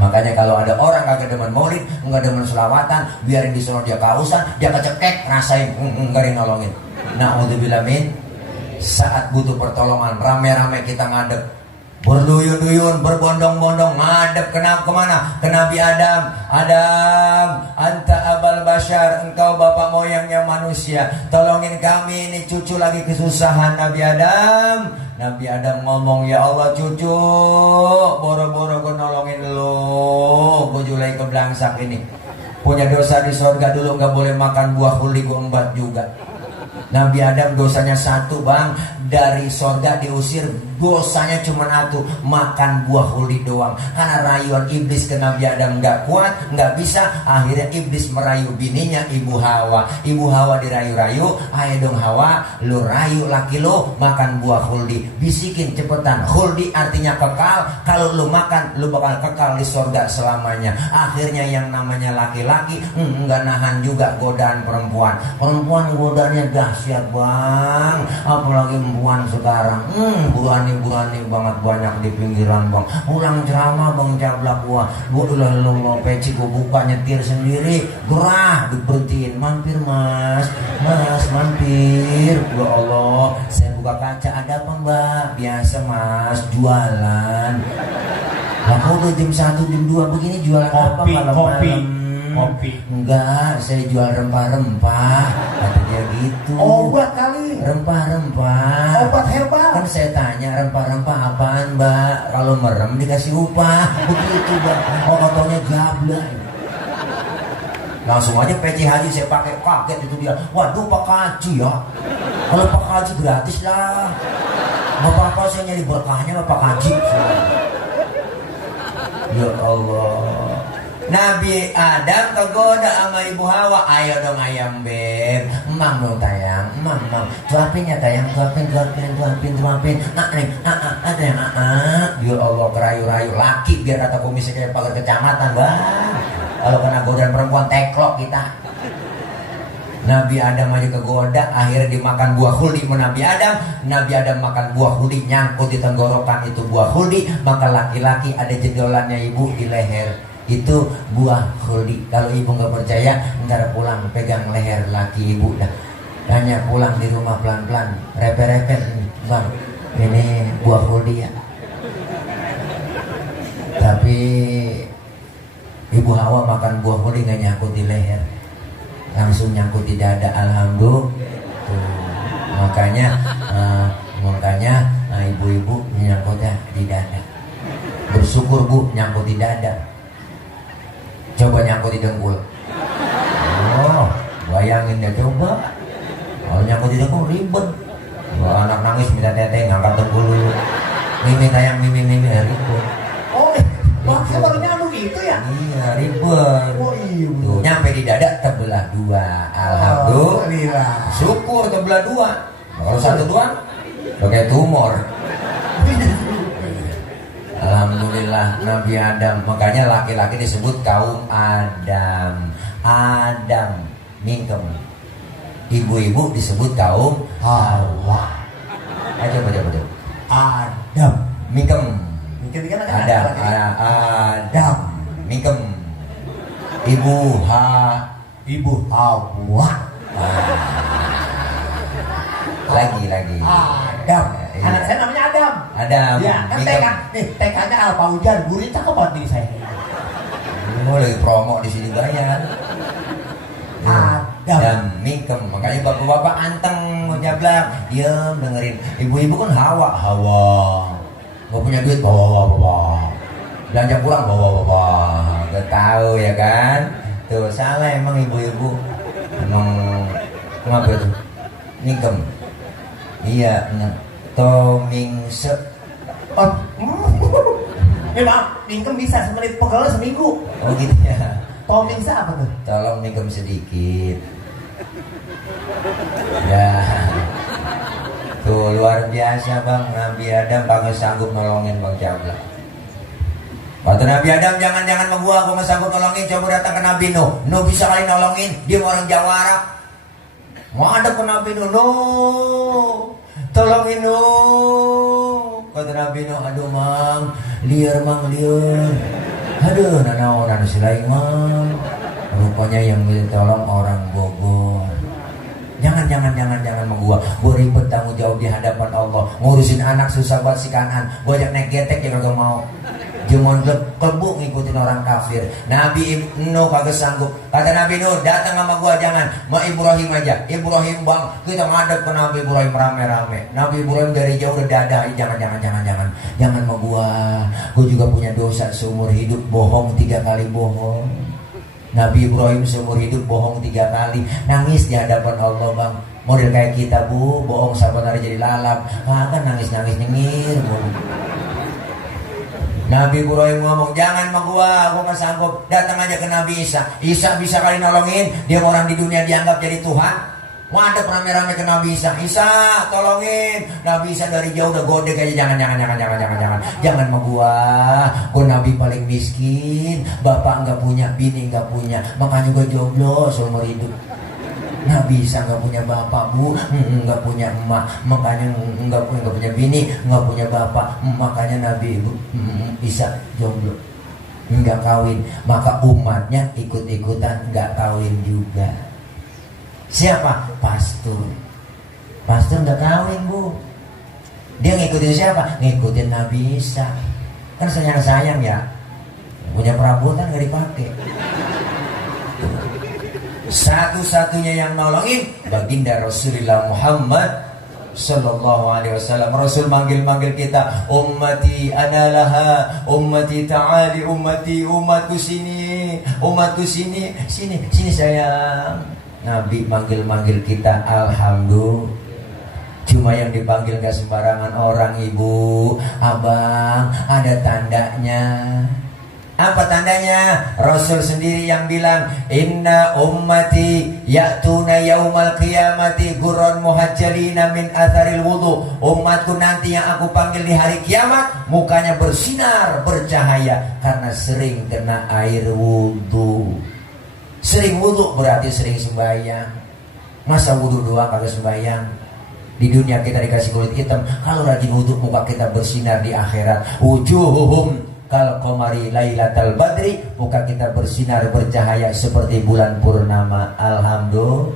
Makanya kalau ada orang kagak demen maulid, nggak demen selawatan, biarin di sono dia kausan, dia kecekek, rasain, nggak nolongin. Na'udzubillah min. Saat butuh pertolongan, rame-rame kita ngadep, berduyun-duyun, berbondong-bondong, ngadep kemana? Ke Nabi Adam. Adam, anta abal bashar, engkau bapak moyangnya manusia, tolongin kami ini cucu lagi kesusahan. Nabi Adam ngomong, ya Allah cucu, boro-boro gue nolongin lo, gue julai ke belangsak ini, punya dosa di sorga dulu, gak boleh makan buah huli, gue embat juga. Nabi Adam dosanya satu bang, dari sorga diusir, dosanya cuma satu, makan buah huli doang. Karena rayuan iblis ke Nabi Adam gak kuat, gak bisa. Akhirnya iblis merayu bininya Ibu Hawa. Ibu Hawa dirayu-rayu, ayo dong Hawa, lu rayu laki lu makan buah huldi. Bisikin cepetan, huldi artinya kekal. Kalau lu makan, lu bakal kekal di sorga selamanya. Akhirnya yang namanya laki-laki gak nahan juga godaan perempuan. Perempuan godaannya dahsyat bang, apalagi perempuan sekarang. Burani banget, banyak di pinggiran bang. Pulang ceramah bang cablak gua udah peci gua buka nyetir sendiri, gerah diberhentiin, mampir mas mampir. Ya Allah, saya buka kaca, ada apa mbak? Biasa mas, jualan. Lah kok udah jam 1 jam 2 begini jualan apa malam-malam? Kopi. Enggak, saya jual rempah-rempah. Kata dia gitu. Obat kali. Rempah-rempah. Obat herbal. Kan saya tanya rempah-rempah apaan mbak? Kalau merem dikasih upah. Begitu mbak. Oh katanya gabla. Langsung aja peci haji saya pakai, kaget itu dia. Waduh Pak Haji ya. Kalau Pak Haji gratis lah. Gak apa-apa saya nyari berkahnya Pak Haji. Ya Allah. Nabi Adam kegoda sama Ibu Hawa, ayo dong ayam beb, emang dong tayang, Suapin ya tayang, suapin. Ada yang ya Allah, kerayu-rayu laki biar kata komisi kayak pagar kecamatan, bang. Kalau kena godaan perempuan teklok kita. Nabi Adam aja kegoda, akhirnya dimakan buah khuldi sama Nabi Adam. Nabi Adam makan buah khuldi, nyangkut di tenggorokan itu buah khuldi. Maka laki-laki ada jendolannya ibu di leher, itu buah khuldi. Kalau ibu nggak percaya, ntar pulang pegang leher laki ibu dah. Tanya pulang di rumah pelan-pelan, repet-repet, bang, ini buah khuldi ya. Tapi ibu Hawa makan buah khuldi nggak nyangkut di leher, langsung nyangkut di dada. Alhamdulillah. Makanya ibu-ibu nyangkutnya di dada. Bersyukur bu nyangkut di dada. Coba nyangkut di dengkul. Oh, bayangin deh coba. Kalau nyangkut di dengkul ribet. Kalau anak nangis minta teteh ngangkat dengkul dulu. Mimi tayang mimi ribet. Oh, maksudnya baru nyambung itu ya? Iya ribet. Oh iya. Tuh, nyampe di dada terbelah dua. Alhamdulillah. Syukur terbelah dua. Kalau satu doang pakai tumor. Alhamdulillah Nabi Adam. Makanya laki-laki disebut kaum Adam. Adam mingkem. Ibu-ibu disebut kaum Hawa. Ayo coba. Adam mingkem. Adam mingkem. Ibu Hawa. Lagi Adam. Anak saya namanya Adam. Ya, kan TK-nya Alfa Hujan. Guru cakep banget nih saya. Ini lagi promo di sini bayar. Adam mingkem. Makanya bapak-bapak anteng mau jablak, diam dengerin. Ibu-ibu kan Hawa. Gak punya duit bawa. Belanja pulang bawa. Gak tahu ya kan? Tuh salah emang ibu-ibu. Emang kenapa itu? Mingkem. Iya, tomingse. Maaf, mingkem bisa semenit pegel seminggu. Oh gitu ya. Tomingse apa tuh? Tolong mingkem sedikit. Ya. Tuh luar biasa bang, Nabi Adam kagak sanggup nolongin bang Jablak. Kata Nabi Adam, jangan sama gua nggak sanggup nolongin. Coba datang ke Nabi Nuh. Nuh bisa kali nolongin, dia orang Jawara. Mau ada ke Nabi Nuh, tolongin Nuh. Kata Nabi Nuh, aduh mang, liar. Aduh, nanaonan silai mang. Rupanya yang minta tolong orang Bogor. Jangan sama gua ribet tanggung jawab di hadapan Allah. Ngurusin anak susah buat si kanan. Gua ajak naik getek juga gak mau. Jemon klebu ngikutin orang kafir. Nabi Nuh kagak sanggup. Kata Nabi Nuh, datang sama gua jangan. Ma Ibrahim aja. Ibrahim bang, kita ngadep ke Nabi Ibrahim rame-rame. Nabi Ibrahim dari jauh udah dada. Jangan. Jangan sama gua. Gua juga punya dosa seumur hidup bohong 3 kali bohong. Nabi Ibrahim seumur hidup bohong 3 kali. Nangis di hadapan Allah bang. Model kayak kita bu, bohong sabar hari jadi lalap. Kan nangis nyengir. Nabi Ibrahim ngomong, jangan sama gua gak sanggup. Datang aja ke Nabi Isa. Isa bisa kali nolongin. Dia orang di dunia dianggap jadi Tuhan. Waduh rame-rame ke Nabi Isa. Isa tolongin. Nabi Isa dari jauh udah godek aja. Jangan sama gua Nabi paling miskin. Bapak gak punya, bini gak punya. Makanya gua jomblo seumur hidup. Nabi Isa nggak punya bapak bu, nggak punya emak, makanya nggak punya bini, nggak punya bapak, makanya Nabi Isa jomblo, nggak kawin, maka umatnya ikut-ikutan nggak kawin juga. Siapa? Pastor nggak kawin bu, dia ngikutin siapa? Ngikutin Nabi Isa, kan sayang ya, punya perabotan nggak dipakai. Satu-satunya yang nolongin baginda Rasulullah Muhammad sallallahu alaihi wasallam. Rasul manggil kita, ummati analaha, ummati ta'ali, umatku sini sayang. Nabi manggil kita, alhamdulillah. Cuma yang dipanggil gak sembarangan orang ibu, abang, ada tandanya. Apa tandanya? Rasul sendiri yang bilang, inna ummati Ya'tuna yaumal qiyamati gurran muhajjalina min atharil wudu. Umatku nanti yang aku panggil di hari kiamat mukanya bersinar, bercahaya karena sering kena air wudu. Sering wudu berarti sering sembahyang. Masa wudu doang kagak sembahyang? Di dunia kita dikasih kulit hitam, kalau rajin wudu muka kita bersinar di akhirat. Wujuhuhum kal qamari lailatal badri, muka kita bersinar bercahaya seperti bulan purnama. Alhamdulillah.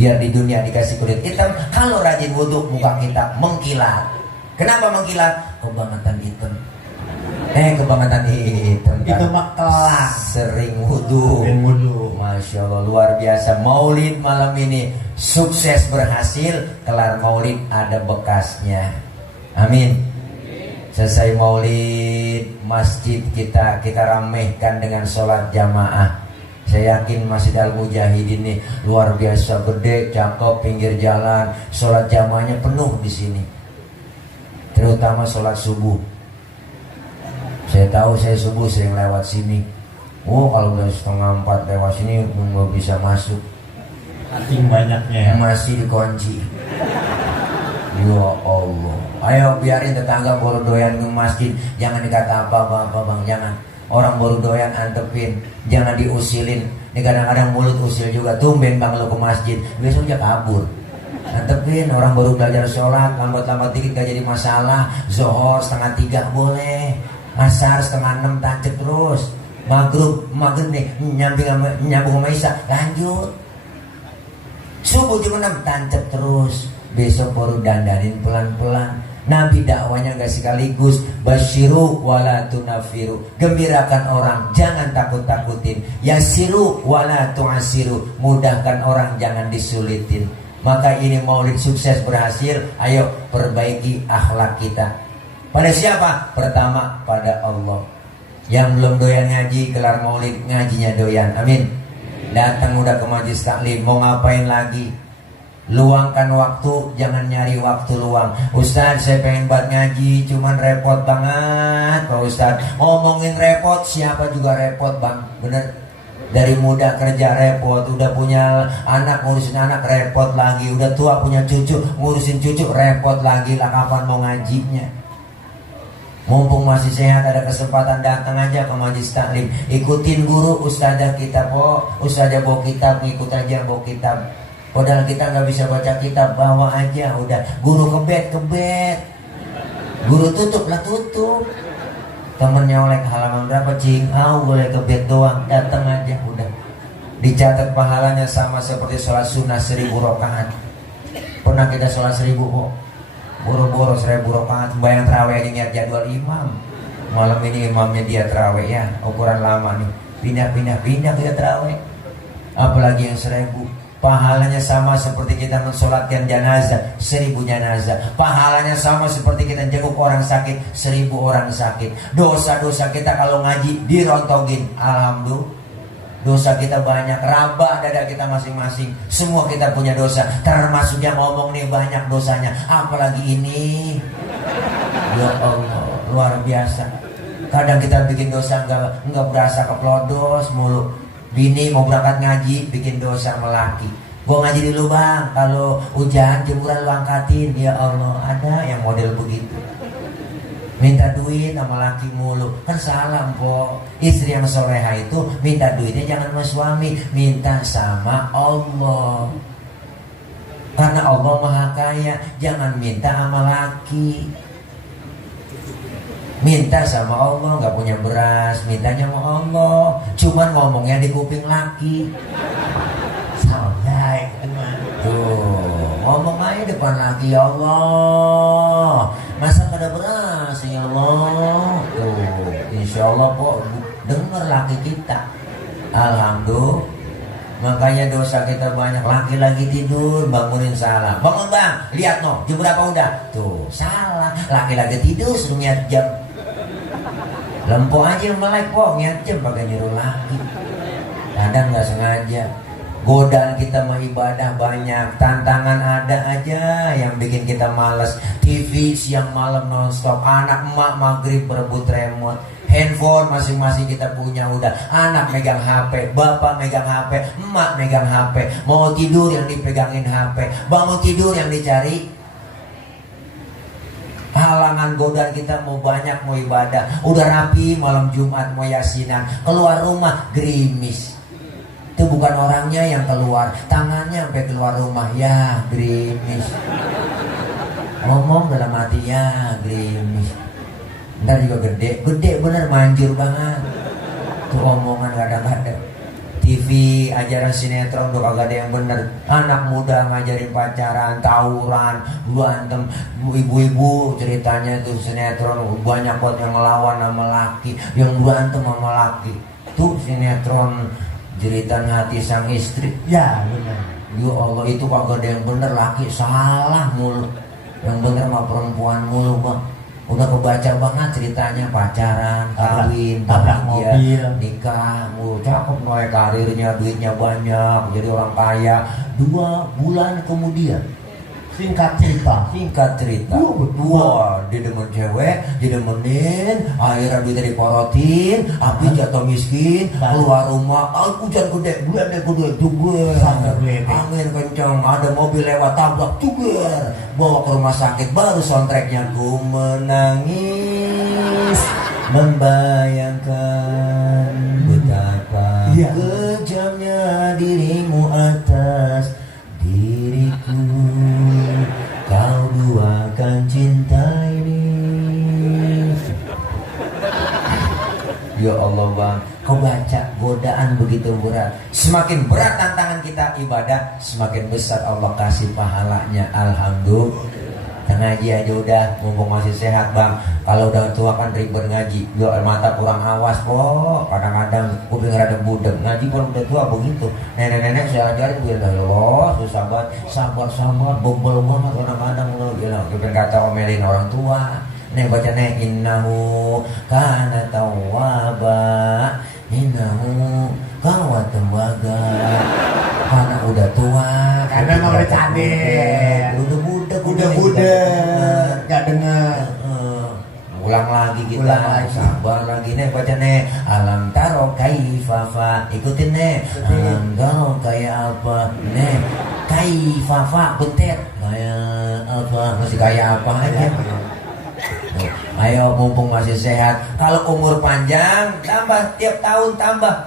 Biar di dunia dikasih kulit hitam, kalau rajin wudu muka kita mengkilat. Kenapa mengkilat? Kebangetan hitam. Kebangetan hitam kan? Itu mah kelak. Sering wudu. Masya Allah, luar biasa. Maulid malam ini sukses berhasil. Kelar maulid ada bekasnya. Amin. Selesai maulid, masjid kita ramaikan dengan sholat jamaah. Saya yakin Masjid Al-Mujahidin ini luar biasa gede, cakep, pinggir jalan. Sholat jamaahnya penuh di sini. Terutama sholat subuh. Saya tahu saya subuh sering lewat sini. Oh, kalau udah 3:30 lewat sini nggak bisa masuk. Saking banyaknya ya. Masih dikunci. Ya Allah. Ayo biarin tetangga baru doyan ke masjid, jangan dikata apa-apa bang, jangan. Orang baru doyan antepin, jangan diusilin. Ini kadang-kadang mulut usil juga. Tumben bang lo ke masjid, besok aja kabur. Antepin, orang baru belajar sholat, lambat-lambat dikit gak jadi masalah. Zohor 2:30 boleh, asar 5:30 tancep terus. Maghrib nih nyambung sama Isya lanjut. Subuh jam 6 tancep terus. Besok baru dandanin pelan-pelan. Nabi dakwanya gak sekaligus. Basyiru wala tunafiru, gembirakan orang, jangan takut-takutin. Yasiru wala tu'asiru, mudahkan orang, jangan disulitin. Maka ini maulid sukses berhasil. Ayo perbaiki akhlak kita. Pada siapa? Pertama pada Allah. Yang belum doyan ngaji, kelar maulid ngajinya doyan. Amin. Datang udah ke majelis taklim, mau ngapain lagi? Luangkan waktu, jangan nyari waktu luang. Ustaz, saya pengen banget ngaji, cuman repot banget Pak Ustaz. Ngomongin repot, siapa juga repot bang, bener. Dari muda kerja repot, udah punya anak ngurusin anak repot lagi, udah tua punya cucu ngurusin cucu repot lagi. Lah kapan mau ngajinya? Mumpung masih sehat, ada kesempatan, datang aja ke majelis taklim. Ikutin guru, ustazah kita ustazah bawa kitab, ikut aja bawa kitab. Padahal kita nggak bisa baca kitab, bawa aja udah. Guru ke bed, guru tutup. Temennya oleh halaman berapa cing? Boleh ke bed doang, datang aja udah. Dicatat pahalanya sama seperti sholat sunnah 1000 rakaat. Pernah kita sholat 1000 kok? Boro-boro 1000 rakaat, bayang terawih aja niat jadwal imam. Malam ini imamnya dia terawih ya, ukuran lama nih. Pindah kita terawih. Apalagi yang 1000. Pahalanya sama seperti kita mensolatkan jenazah 1000 jenazah. Pahalanya sama seperti kita jenguk orang sakit 1000 orang sakit. Dosa-dosa kita kalau ngaji dirontogin. Alhamdulillah. Dosa kita banyak, rabah dada kita masing-masing. Semua kita punya dosa, termasuk yang ngomong nih banyak dosanya. Apalagi ini. Ya Allah, luar biasa. Kadang kita bikin dosa enggak berasa, keplodos mulu. Bini mau berangkat ngaji, bikin dosa sama laki. Gua ngaji dulu bang, kalau hujan jemuran lu angkatin. Ya Allah, ada yang model begitu. Minta duit sama laki mulu, kan salah po. Istri yang soleha itu minta duitnya jangan sama suami, minta sama Allah. Karena Allah maha kaya, jangan minta sama laki. Minta sama Allah, gak punya beras, mintanya sama Allah. Cuman ngomongnya di kuping laki. Salah tuh, ngomong aja depan laki, ya Allah, masa kada beras ya Allah. Tuh, insya Allah kok denger laki kita. Alhamdulillah. Makanya dosa kita banyak. Laki lagi tidur, bangunin salah. Bangun bang, lihat no, jam berapa udah? Tuh, salah. Laki lagi tidur, suruh niat jam. Lempo aja yang melek kok, niat jam pakai nyuruh laki. Kadang nggak sengaja. Godaan kita mah ibadah banyak, tantangan ada aja yang bikin kita males. TV siang malam nonstop, anak emak maghrib berebut remote, Handphone masing-masing kita punya udah. Anak megang HP, bapak megang HP, emak megang HP. Mau tidur yang dipegangin HP, bangun tidur yang dicari. Halangan godaan kita mau banyak, mau ibadah. Udah rapi malam Jumat mau yasinan, keluar rumah gerimis. Itu bukan orangnya yang keluar, tangannya sampai keluar rumah, ya gerimis. Ngomong dalam hati, ya gerimis. Ntar juga gede bener, manjur banget. Tuh omongan kadang-kadang. TV ajaran sinetron udah kagak ada yang bener. Anak muda ngajarin pacaran, tawuran, berantem. Ibu-ibu ceritanya tuh sinetron banyak buat yang ngelawan sama laki, yang berantem sama laki. Tuh sinetron jeritan hati sang istri. Ya benar. Ya Allah, itu kagak ada yang bener, laki salah mulu. Yang bener mah perempuan mulu bang. Udah kebaca banget ceritanya pacaran, kawin, tabrak mobil, nikah, cakep noy karirnya, duitnya banyak, jadi orang kaya. 2 bulan kemudian, singkat cerita, wah dia demen cewek, dia demenin, akhirnya duitnya diporotin, habis jatuh miskin, keluar rumah, hujan gede, bulan gede, juger, angin kencang, ada mobil lewat tabrak, juger, bawa ke rumah sakit, baru soundtracknya ku menangis, membayangkan betapa kejamnya dirimu atas diriku. Kau duakan cinta ini. Ya Allah bang, kau baca godaan begitu berat. Semakin berat tantangan kita ibadah, semakin besar Allah kasih pahalanya. Alhamdulillah. Ngaji aja udah, mumpung masih sehat bang. Kalau udah tua kan ribet ngaji, mata kurang awas kok. Kadang-kadang kuping rada budek. Ngaji pun udah tua begitu. Nenek-nenek saya ajarin biar Allah susah banget, sabar, bobol banget kadang-kadang lo. Kita kata omelin orang tua. Nih baca nih, innahu kana tawwaba, innahu kana tawwaga. Karena udah tua, karena memang udah cadel, udah budek, gak dengar. Ulang lagi kita, sabar lagi nih baca nih. Alam taro kaifafa, ikutin nih. Alam taro kayak apa nih? Kaifafa betet kayak apa? Masih kayak apa aja? Ayo mumpung masih sehat. Kalau umur panjang tambah, tiap tahun tambah.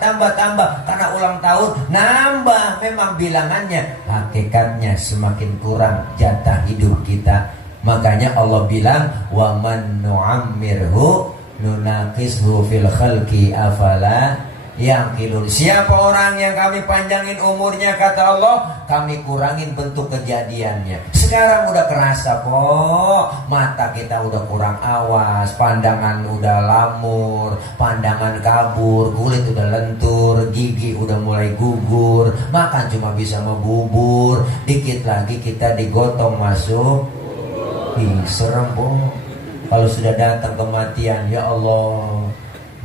Karena ulang tahun nambah. Memang bilangannya, hakikatnya semakin kurang jatah hidup kita. Makanya Allah bilang, wa man nu'ammirhu nunaqishu fil khalqi afala yaqilun. Siapa orang yang kami panjangin umurnya, kata Allah, kami kurangin bentuk kejadiannya. Sekarang udah kerasa kok, mata kita udah kurang awas, pandangan udah lamur, pandangan kabur, kulit udah lentur, gigi udah mulai gugur, makan cuma bisa ngebubur. Dikit lagi kita digotong masuk. Serem boh. Kalau sudah datang kematian, ya Allah,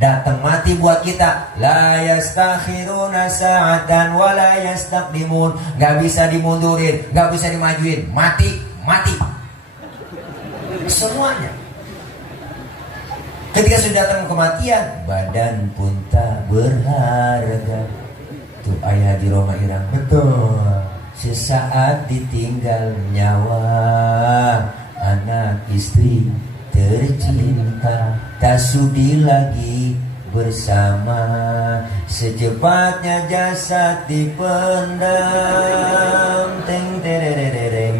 datang mati buat kita. La yastakhiruna sa'atan wa la yastaqdimun. Gak bisa dimundurin, gak bisa dimajuin. Mati semuanya. Ketika sudah datang kematian, badan pun tak berharga. Tuh ayah di Roma Irang. Betul. Sesaat ditinggal nyawa, anak istri tercinta, tak sudi lagi bersama. Secepatnya jasad dipendam, teng terereng.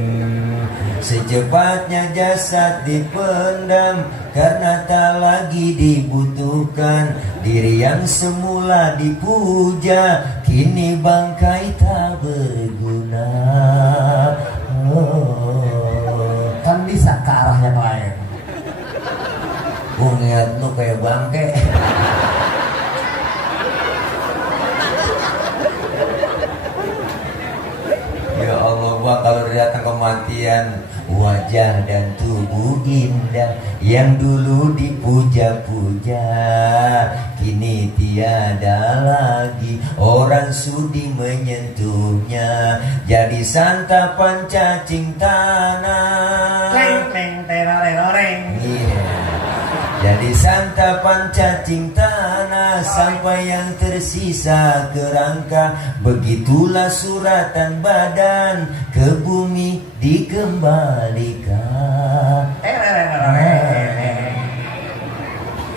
Secepatnya jasad dipendam, karena tak lagi dibutuhkan. Diri yang semula dipuja, kini bangkai tak berguna. Kan bisa ke arah yang lain. Gue ngeliat lu kayak bangke. Ya Allah, gua kalau datang kematian, wajah dan tubuh indah yang dulu dipuja-puja, kini tiada lagi orang sudi menyentuhnya. Jadi santapan cacing tanah. Leng teroreng. Iya. Jadi Di santapan cacing tanah sampai yang tersisa kerangka. Begitulah suratan badan ke bumi dikembalikan.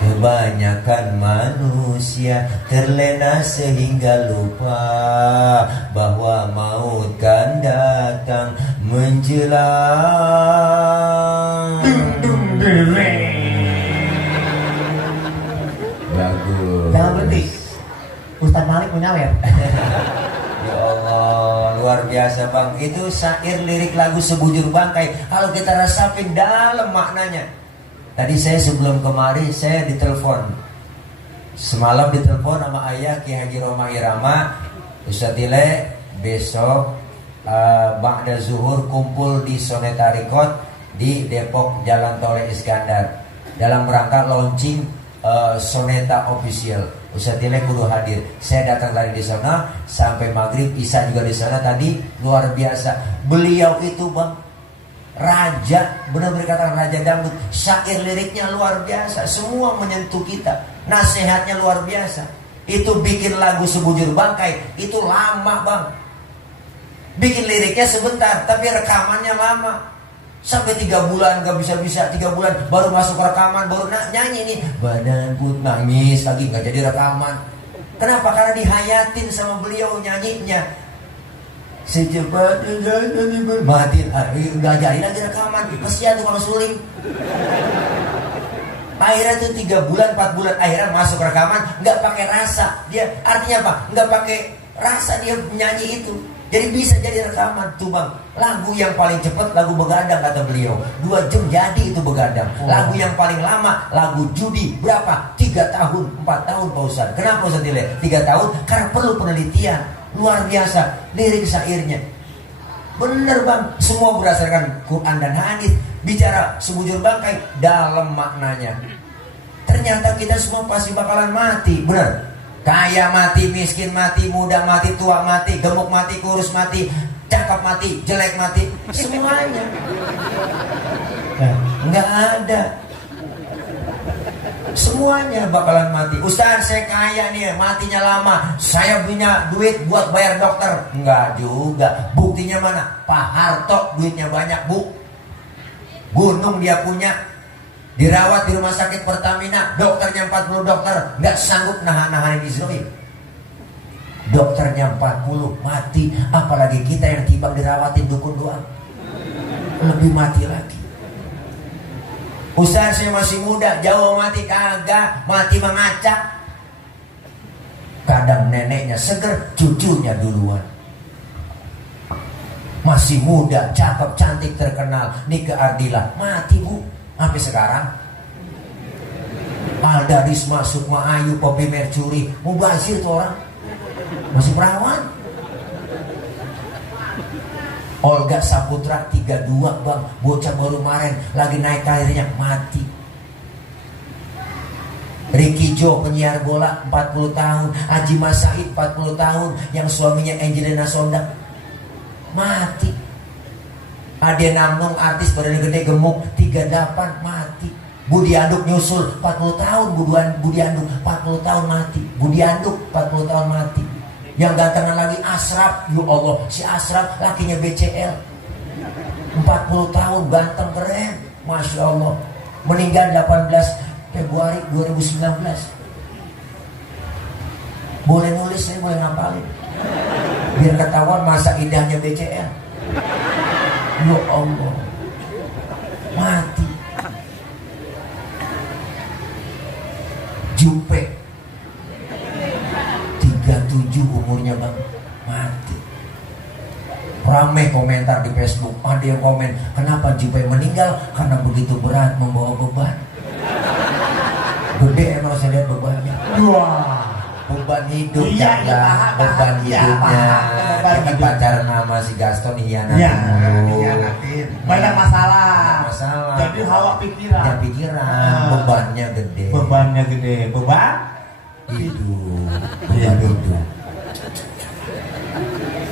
Kebanyakan manusia terlena sehingga lupa bahwa maut kan datang menjelang. Bagus. Jangan berhenti. Ustaz Malik punya ya. Ya Allah, luar biasa bang. Itu syair lirik lagu Sebujur Bangkai. Kalau kita rasapin dalam maknanya. Tadi saya sebelum kemari saya ditelepon. Semalam ditelepon sama ayah Ki Haji Roma Irama. Ustaz Ile besok ba'da zuhur kumpul di Soneta Record di Depok Jalan Tole Iskandar dalam rangka launching Soneta Official. Ustaz Ile kudu hadir. Saya datang tadi di sana sampai maghrib, Isya juga di sana tadi. Luar biasa. Beliau itu bang raja, benar-benar dikatakan raja dangdut. Syair liriknya luar biasa, semua menyentuh kita. Nasihatnya luar biasa. Itu bikin lagu Sebujur Bangkai itu lama bang. Bikin liriknya sebentar, tapi rekamannya lama. Sampai 3 bulan gak bisa-bisa, 3 bulan baru masuk rekaman, baru nyanyi nih. Badan put nangis lagi gak jadi rekaman. Kenapa? Karena dihayatin sama beliau nyanyinya. Secepat mati, nggak jadi lagi rekaman. Kesian tuh kalau suling. Akhirnya tuh 3 bulan, 4 bulan akhirnya masuk rekaman, nggak pakai rasa. Dia artinya apa? Nggak pakai rasa dia nyanyi itu. Jadi bisa jadi rekaman tuh bang. Lagu yang paling cepat lagu Begadang kata beliau. 2 jam jadi itu Begadang. Lagu yang paling lama lagu Judi berapa? 3 tahun, 4 tahun Pak Ustaz. Kenapa Ustaz Ile? 3 tahun karena perlu penelitian. Luar biasa lirik syairnya. Bener bang, semua berdasarkan Quran dan hadis. Bicara Sebujur Bangkai dalam maknanya. Ternyata kita semua pasti bakalan mati. Bener. Kaya mati, miskin mati, muda mati, tua mati, gemuk mati, kurus mati, cakep mati, jelek mati. Semuanya. Nggak ada. Semuanya bakalan mati. Ustaz saya kaya nih, matinya lama. Saya punya duit buat bayar dokter. Enggak juga. Buktinya mana? Pak Harto duitnya banyak bu. Gunung dia punya. Dirawat di rumah sakit Pertamina. Dokternya 40 dokter. Nggak sanggup nahan-nahanin Israel. Dokternya 40 mati. Apalagi kita yang timbang dirawatin dukun doang. Lebih mati lagi. Ustaz saya masih muda, jauh mati kagak, mati mengacak. Kadang neneknya seger, cucunya duluan. Masih muda, cakep, cantik, terkenal, Nike Ardila, mati bu, sampai sekarang. Alda Risma, Sukma Ayu, Poppy Mercury, mubazir tuh orang, masih perawan. Olga Saputra 32 bang, bocah baru kemarin lagi naik karirnya mati. Ricky Joe penyiar bola 40 tahun, Haji Mas Said 40 tahun yang suaminya Angelina Sondakh mati. Ade Namnung artis badan gede gemuk 38 mati. Budi Anduk nyusul 40 tahun, Budi Anduk 40 tahun mati. Budi Anduk 40 tahun mati. Yang gantengan lagi Ashraf, ya Allah, si Ashraf lakinya BCL 40 tahun, ganteng keren, Masya Allah. Meninggal 18 Februari 2019. Boleh nulis, saya boleh ngapalin biar ketahuan masa indahnya BCL. Ya Allah, mati. Jupe 37 umurnya bang, mati. Rame komentar di Facebook, ada yang komen, kenapa Jupe meninggal? Karena begitu berat membawa beban. Gede emang saya lihat bebannya. Wah, beban hidup ya, beban hidupnya. Kita pacaran sama si Gaston hianatin. Banyak masalah. Jadi hawa pikiran. Bebannya gede. Beban hidup.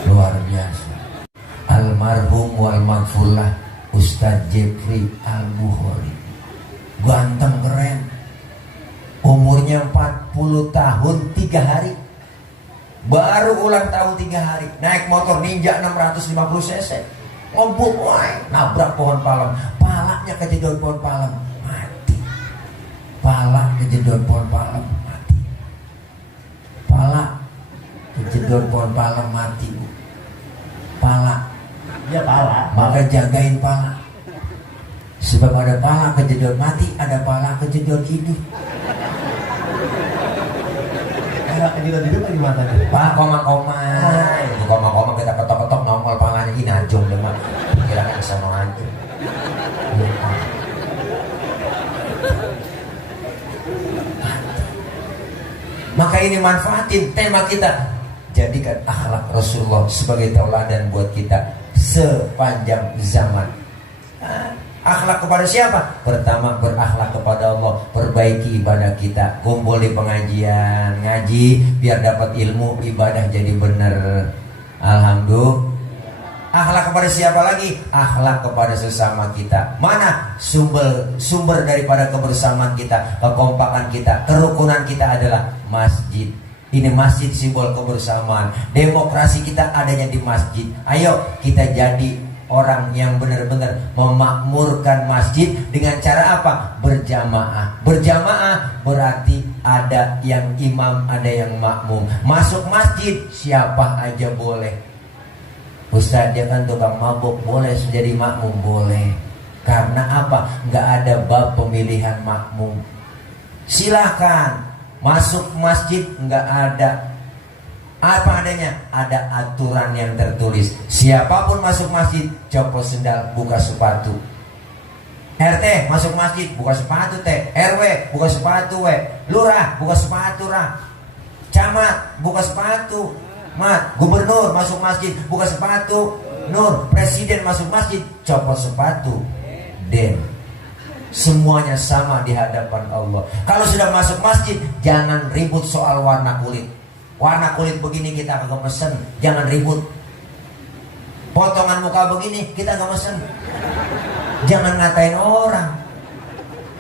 Luar biasa. Almarhum wal maghfurlah Ustadz Jeffrey Al-Bukhari, ganteng keren, Umurnya 40 tahun 3 hari. Baru ulang tahun 3 hari. Naik motor Ninja 650 cc. Ngebut, nabrak pohon palem. Palanya kejedot pohon palem, mati. Pala kejedot pohon palem, mati. Pala kejedot pohon palem, mati. Pala. Ya pala. Maka jagain pala. Sebab ada pala kejedot mati, ada pala kejedot hidup. Pala kejedot hidup gimana nih? Pak, koma-koma. Itu koma-koma kita ketok-ketok nongol palanya ini najong deh mak. Kira-kira kesana aja. Maka ini manfaatin tema kita. Jadikan akhlak Rasulullah sebagai tauladan buat kita sepanjang zaman. Akhlak kepada siapa? Pertama, berakhlak kepada Allah. Perbaiki ibadah kita. Kumpul di pengajian, ngaji biar dapat ilmu, ibadah jadi benar. Alhamdulillah. Akhlak kepada siapa lagi? Akhlak kepada sesama kita. Mana sumber daripada kebersamaan kita, kekompakan kita, kerukunan kita adalah masjid. Ini masjid simbol kebersamaan. Demokrasi kita adanya di masjid. Ayo kita jadi orang yang benar-benar memakmurkan masjid dengan cara apa? Berjamaah. Berjamaah berarti ada yang imam, ada yang makmum. Masuk masjid siapa aja boleh. Ustaz, dia kan tukang mabuk, boleh jadi makmum? Boleh. Karena apa? Nggak ada bab pemilihan makmum. Silahkan masuk masjid, nggak ada apa adanya. Ada aturan yang tertulis. Siapapun masuk masjid, copot sendal, buka sepatu. RT masuk masjid, buka sepatu teh. RW buka sepatu we. Lurah buka sepatu rah. Camat buka sepatu. Mat, gubernur masuk masjid, buka sepatu. Nur, presiden masuk masjid, copot sepatu. Den, semuanya sama di hadapan Allah. Kalau sudah masuk masjid, jangan ribut soal warna kulit. Warna kulit begini kita agak mesen, jangan ribut. Potongan muka begini kita agak mesen, jangan ngatain orang.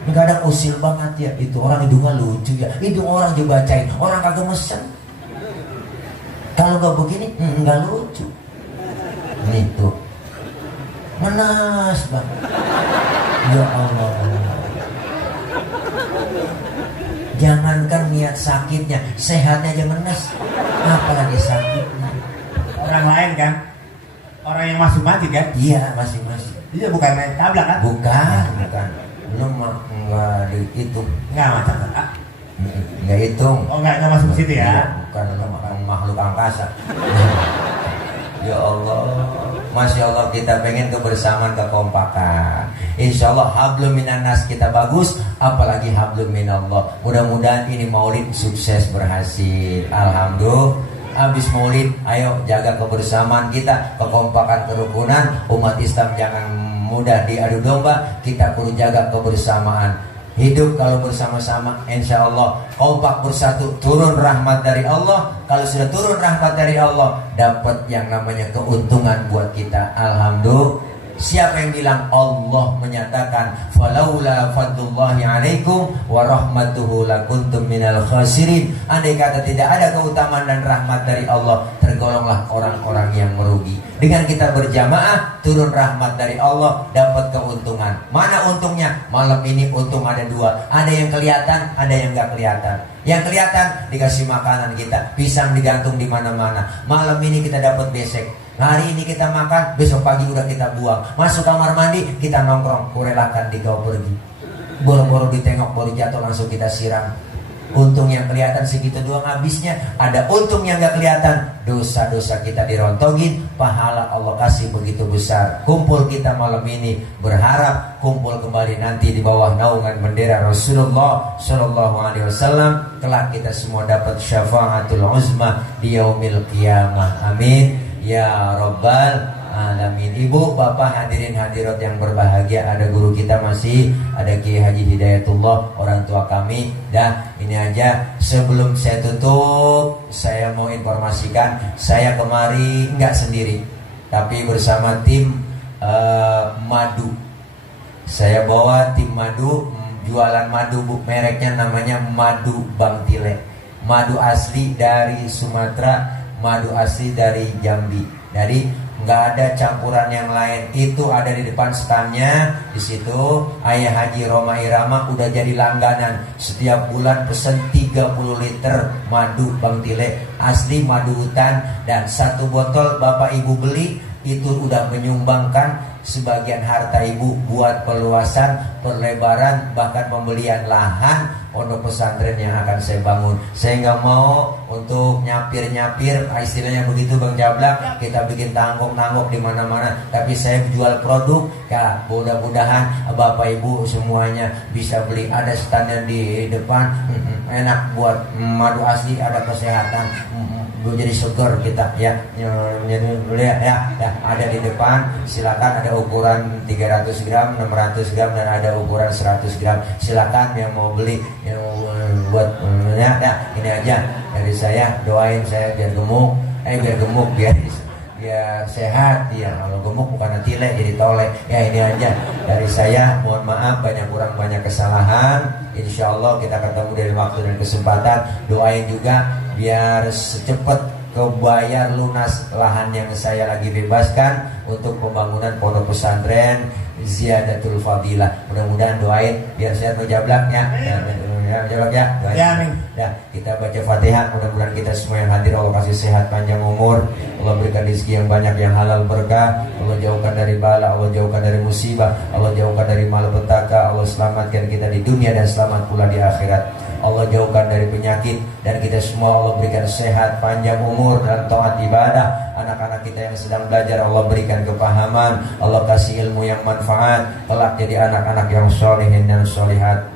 Kadang usil banget ya, itu orang hidungnya lucu ya, hidung orang juga bacain, orang kagak mesen. Kalau gak begini, nggak lucu. Nih tuh, menas banget. Ya Allah. Jangankan niat sakitnya, sehatnya aja menas, apalagi sakitnya. Orang lain kan, orang yang masuk masjid kan? Iya, masih. Iya, bukan main tabrak kan? Bukan. Lu mah nggak dihitung. Nggak macam Nggak hitung. Oh, nggak masuk ke situ ya? Bukan, lu makhluk angkasa. Ya Allah, Masya Allah, kita pengen kebersamaan, kekompakan. Insya Allah hablum minan nas kita bagus, apalagi hablum minallah. Mudah-mudahan ini maulid sukses, berhasil. Alhamdulillah. Habis maulid, ayo jaga kebersamaan kita, kekompakan, kerukunan. Umat Islam jangan mudah diadu domba, kita perlu jaga kebersamaan. Hidup kalau bersama-sama, insya Allah kompak bersatu, turun rahmat dari Allah. Kalau sudah turun rahmat dari Allah, dapat yang namanya keuntungan buat kita. Alhamdulillah. Siapa yang bilang? Allah menyatakan, falaula fadlullahi alaikum wa rahmatuhu lakuntum minal khasirin. Andai kata tidak ada keutamaan dan rahmat dari Allah, tergolonglah orang-orang yang merugi. Dengan kita berjamaah, turun rahmat dari Allah, dapat keuntungan. Mana untungnya? Malam ini untung ada dua. Ada yang kelihatan, ada yang gak kelihatan. Yang kelihatan dikasih makanan kita, pisang digantung di mana-mana. Malam ini kita dapat besek. Hari ini kita makan, besok pagi udah kita buang. Masuk kamar mandi, kita nongkrong, kurelakan di kau pergi. Boro-boro ditengok, baru jatuh langsung kita siram. Untung yang kelihatan segitu doang habisnya. Ada untung yang gak kelihatan, dosa-dosa kita dirontogin, pahala Allah kasih begitu besar. Kumpul kita malam ini, berharap kumpul kembali nanti di bawah naungan bendera Rasulullah Sallallahu Alaihi Wasallam. Kelak kita semua dapat syafaatul uzma di yaumil qiyamah. Amin ya Rabbal Alamin. Ibu, bapak, hadirin hadirat yang berbahagia, ada guru kita masih, ada Kiai Haji Hidayatullah, orang tua kami. Dah, ini aja. Sebelum saya tutup, saya mau informasikan, saya kemari nggak sendiri, tapi bersama tim madu. Saya bawa tim madu jualan madu Bu, mereknya namanya madu Bang Tile. Madu asli dari Sumatera, madu asli dari Jambi. Jadi nggak ada campuran yang lain. Itu ada di depan standnya. Di situ Ayah Haji Roma Irama udah jadi langganan. Setiap bulan pesen 30 liter madu Bang Tile, asli madu hutan. Dan satu botol Bapak Ibu beli, itu udah menyumbangkan sebagian harta ibu buat perluasan, perlebaran, bahkan pembelian lahan pondok pesantren yang akan saya bangun. Saya nggak mau untuk nyapir-nyapir, istilahnya begitu Bang Jablak, kita bikin tanggok-tanggok di mana-mana. Tapi saya jual produk, ya mudah-mudahan Bapak Ibu semuanya bisa beli. Ada standnya di depan, enak buat madu asli, ada kesehatan. Jadi seger kita ya, ada di depan. Silakan, ada ukuran 300 gram, 600 gram, dan ada ukuran 100 gram. Silakan yang mau beli, yang buat ya, ini aja dari saya. Doain saya biar gemuk, biar sehat ya. Kalau gemuk bukan tile jadi tolek ya. Ini aja dari saya. Mohon maaf banyak kurang, banyak kesalahan. Insya Allah kita ketemu dari waktu dan kesempatan. Doain juga biar secepat kebayar lunas lahan yang saya lagi bebaskan untuk pembangunan pondok pesantren Ziyadatul Fadilah. Mudah-mudahan doain biar saya menjablak ya. Jablak ya. Doain. Ya, kita baca Fatihah. Mudah-mudahan kita semua yang hadir Allah kasih sehat panjang umur, Allah berikan rezeki yang banyak, yang halal berkah, Allah jauhkan dari bala, Allah jauhkan dari musibah, Allah jauhkan dari malapetaka, Allah selamatkan kita di dunia dan selamat pula di akhirat. Allah jauhkan dari penyakit, dan kita semua Allah berikan sehat, panjang umur, dan taat ibadah. Anak-anak kita yang sedang belajar Allah berikan kepahaman, Allah kasih ilmu yang manfaat, kelak jadi anak-anak yang sholihin dan sholihat.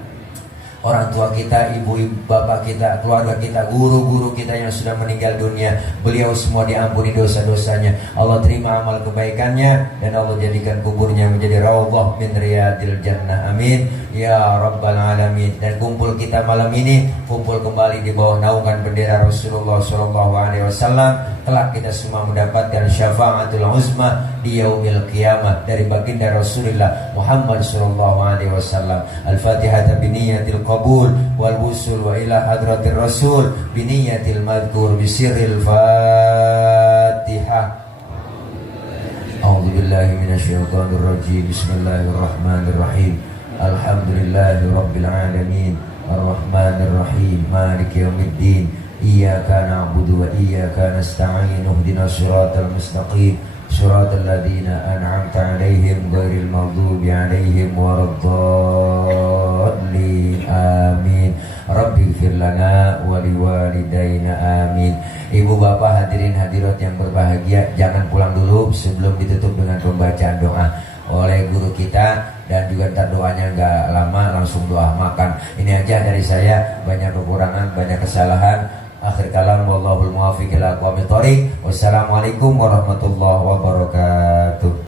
Orang tua kita, ibu bapak kita, keluarga kita, guru-guru kita yang sudah meninggal dunia, beliau semua diampuni dosa-dosanya. Allah terima amal kebaikannya, dan Allah jadikan kuburnya menjadi raudhah min riyadil jannah. Amin ya rabbal alamin. Dan kumpul kita malam ini, kumpul kembali di bawah naungan bendera Rasulullah SAW. Kelak kita semua mendapatkan syafaatul uzma di yaumil qiyamah dari baginda Rasulullah Muhammad SAW. Al-Fatihah biniyatil qabul wal wusul wa ila hadratir rasul biniyatil madhkur bisirril Fatihah. A'udzu billahi minasyaitonir rajim. Bismillahirrahmanirrahim. Alhamdulillahi rabbil alamin. Arrahmanir rahim. Maliki yaumiddin. Iyyaka na'budu wa iyyaka nasta'in. Ihdinas siratal mustaqim. Siratal ladzina an'amta 'alaihim ghairil maghdubi 'alaihim waladdallin. Amin. Rabbighfir lana wa liwalidayna. Amin. Ibu bapak hadirin hadirat yang berbahagia, jangan pulang dulu sebelum ditutup dengan pembacaan doa oleh guru kita, dan juga ntar doanya nggak lama, langsung doa makan. Ini aja dari saya, banyak kekurangan, banyak kesalahan. Akhir kalam, wallahul muwaffiq ila aqwamit thoriq. Wassalamualaikum warahmatullahi wabarakatuh.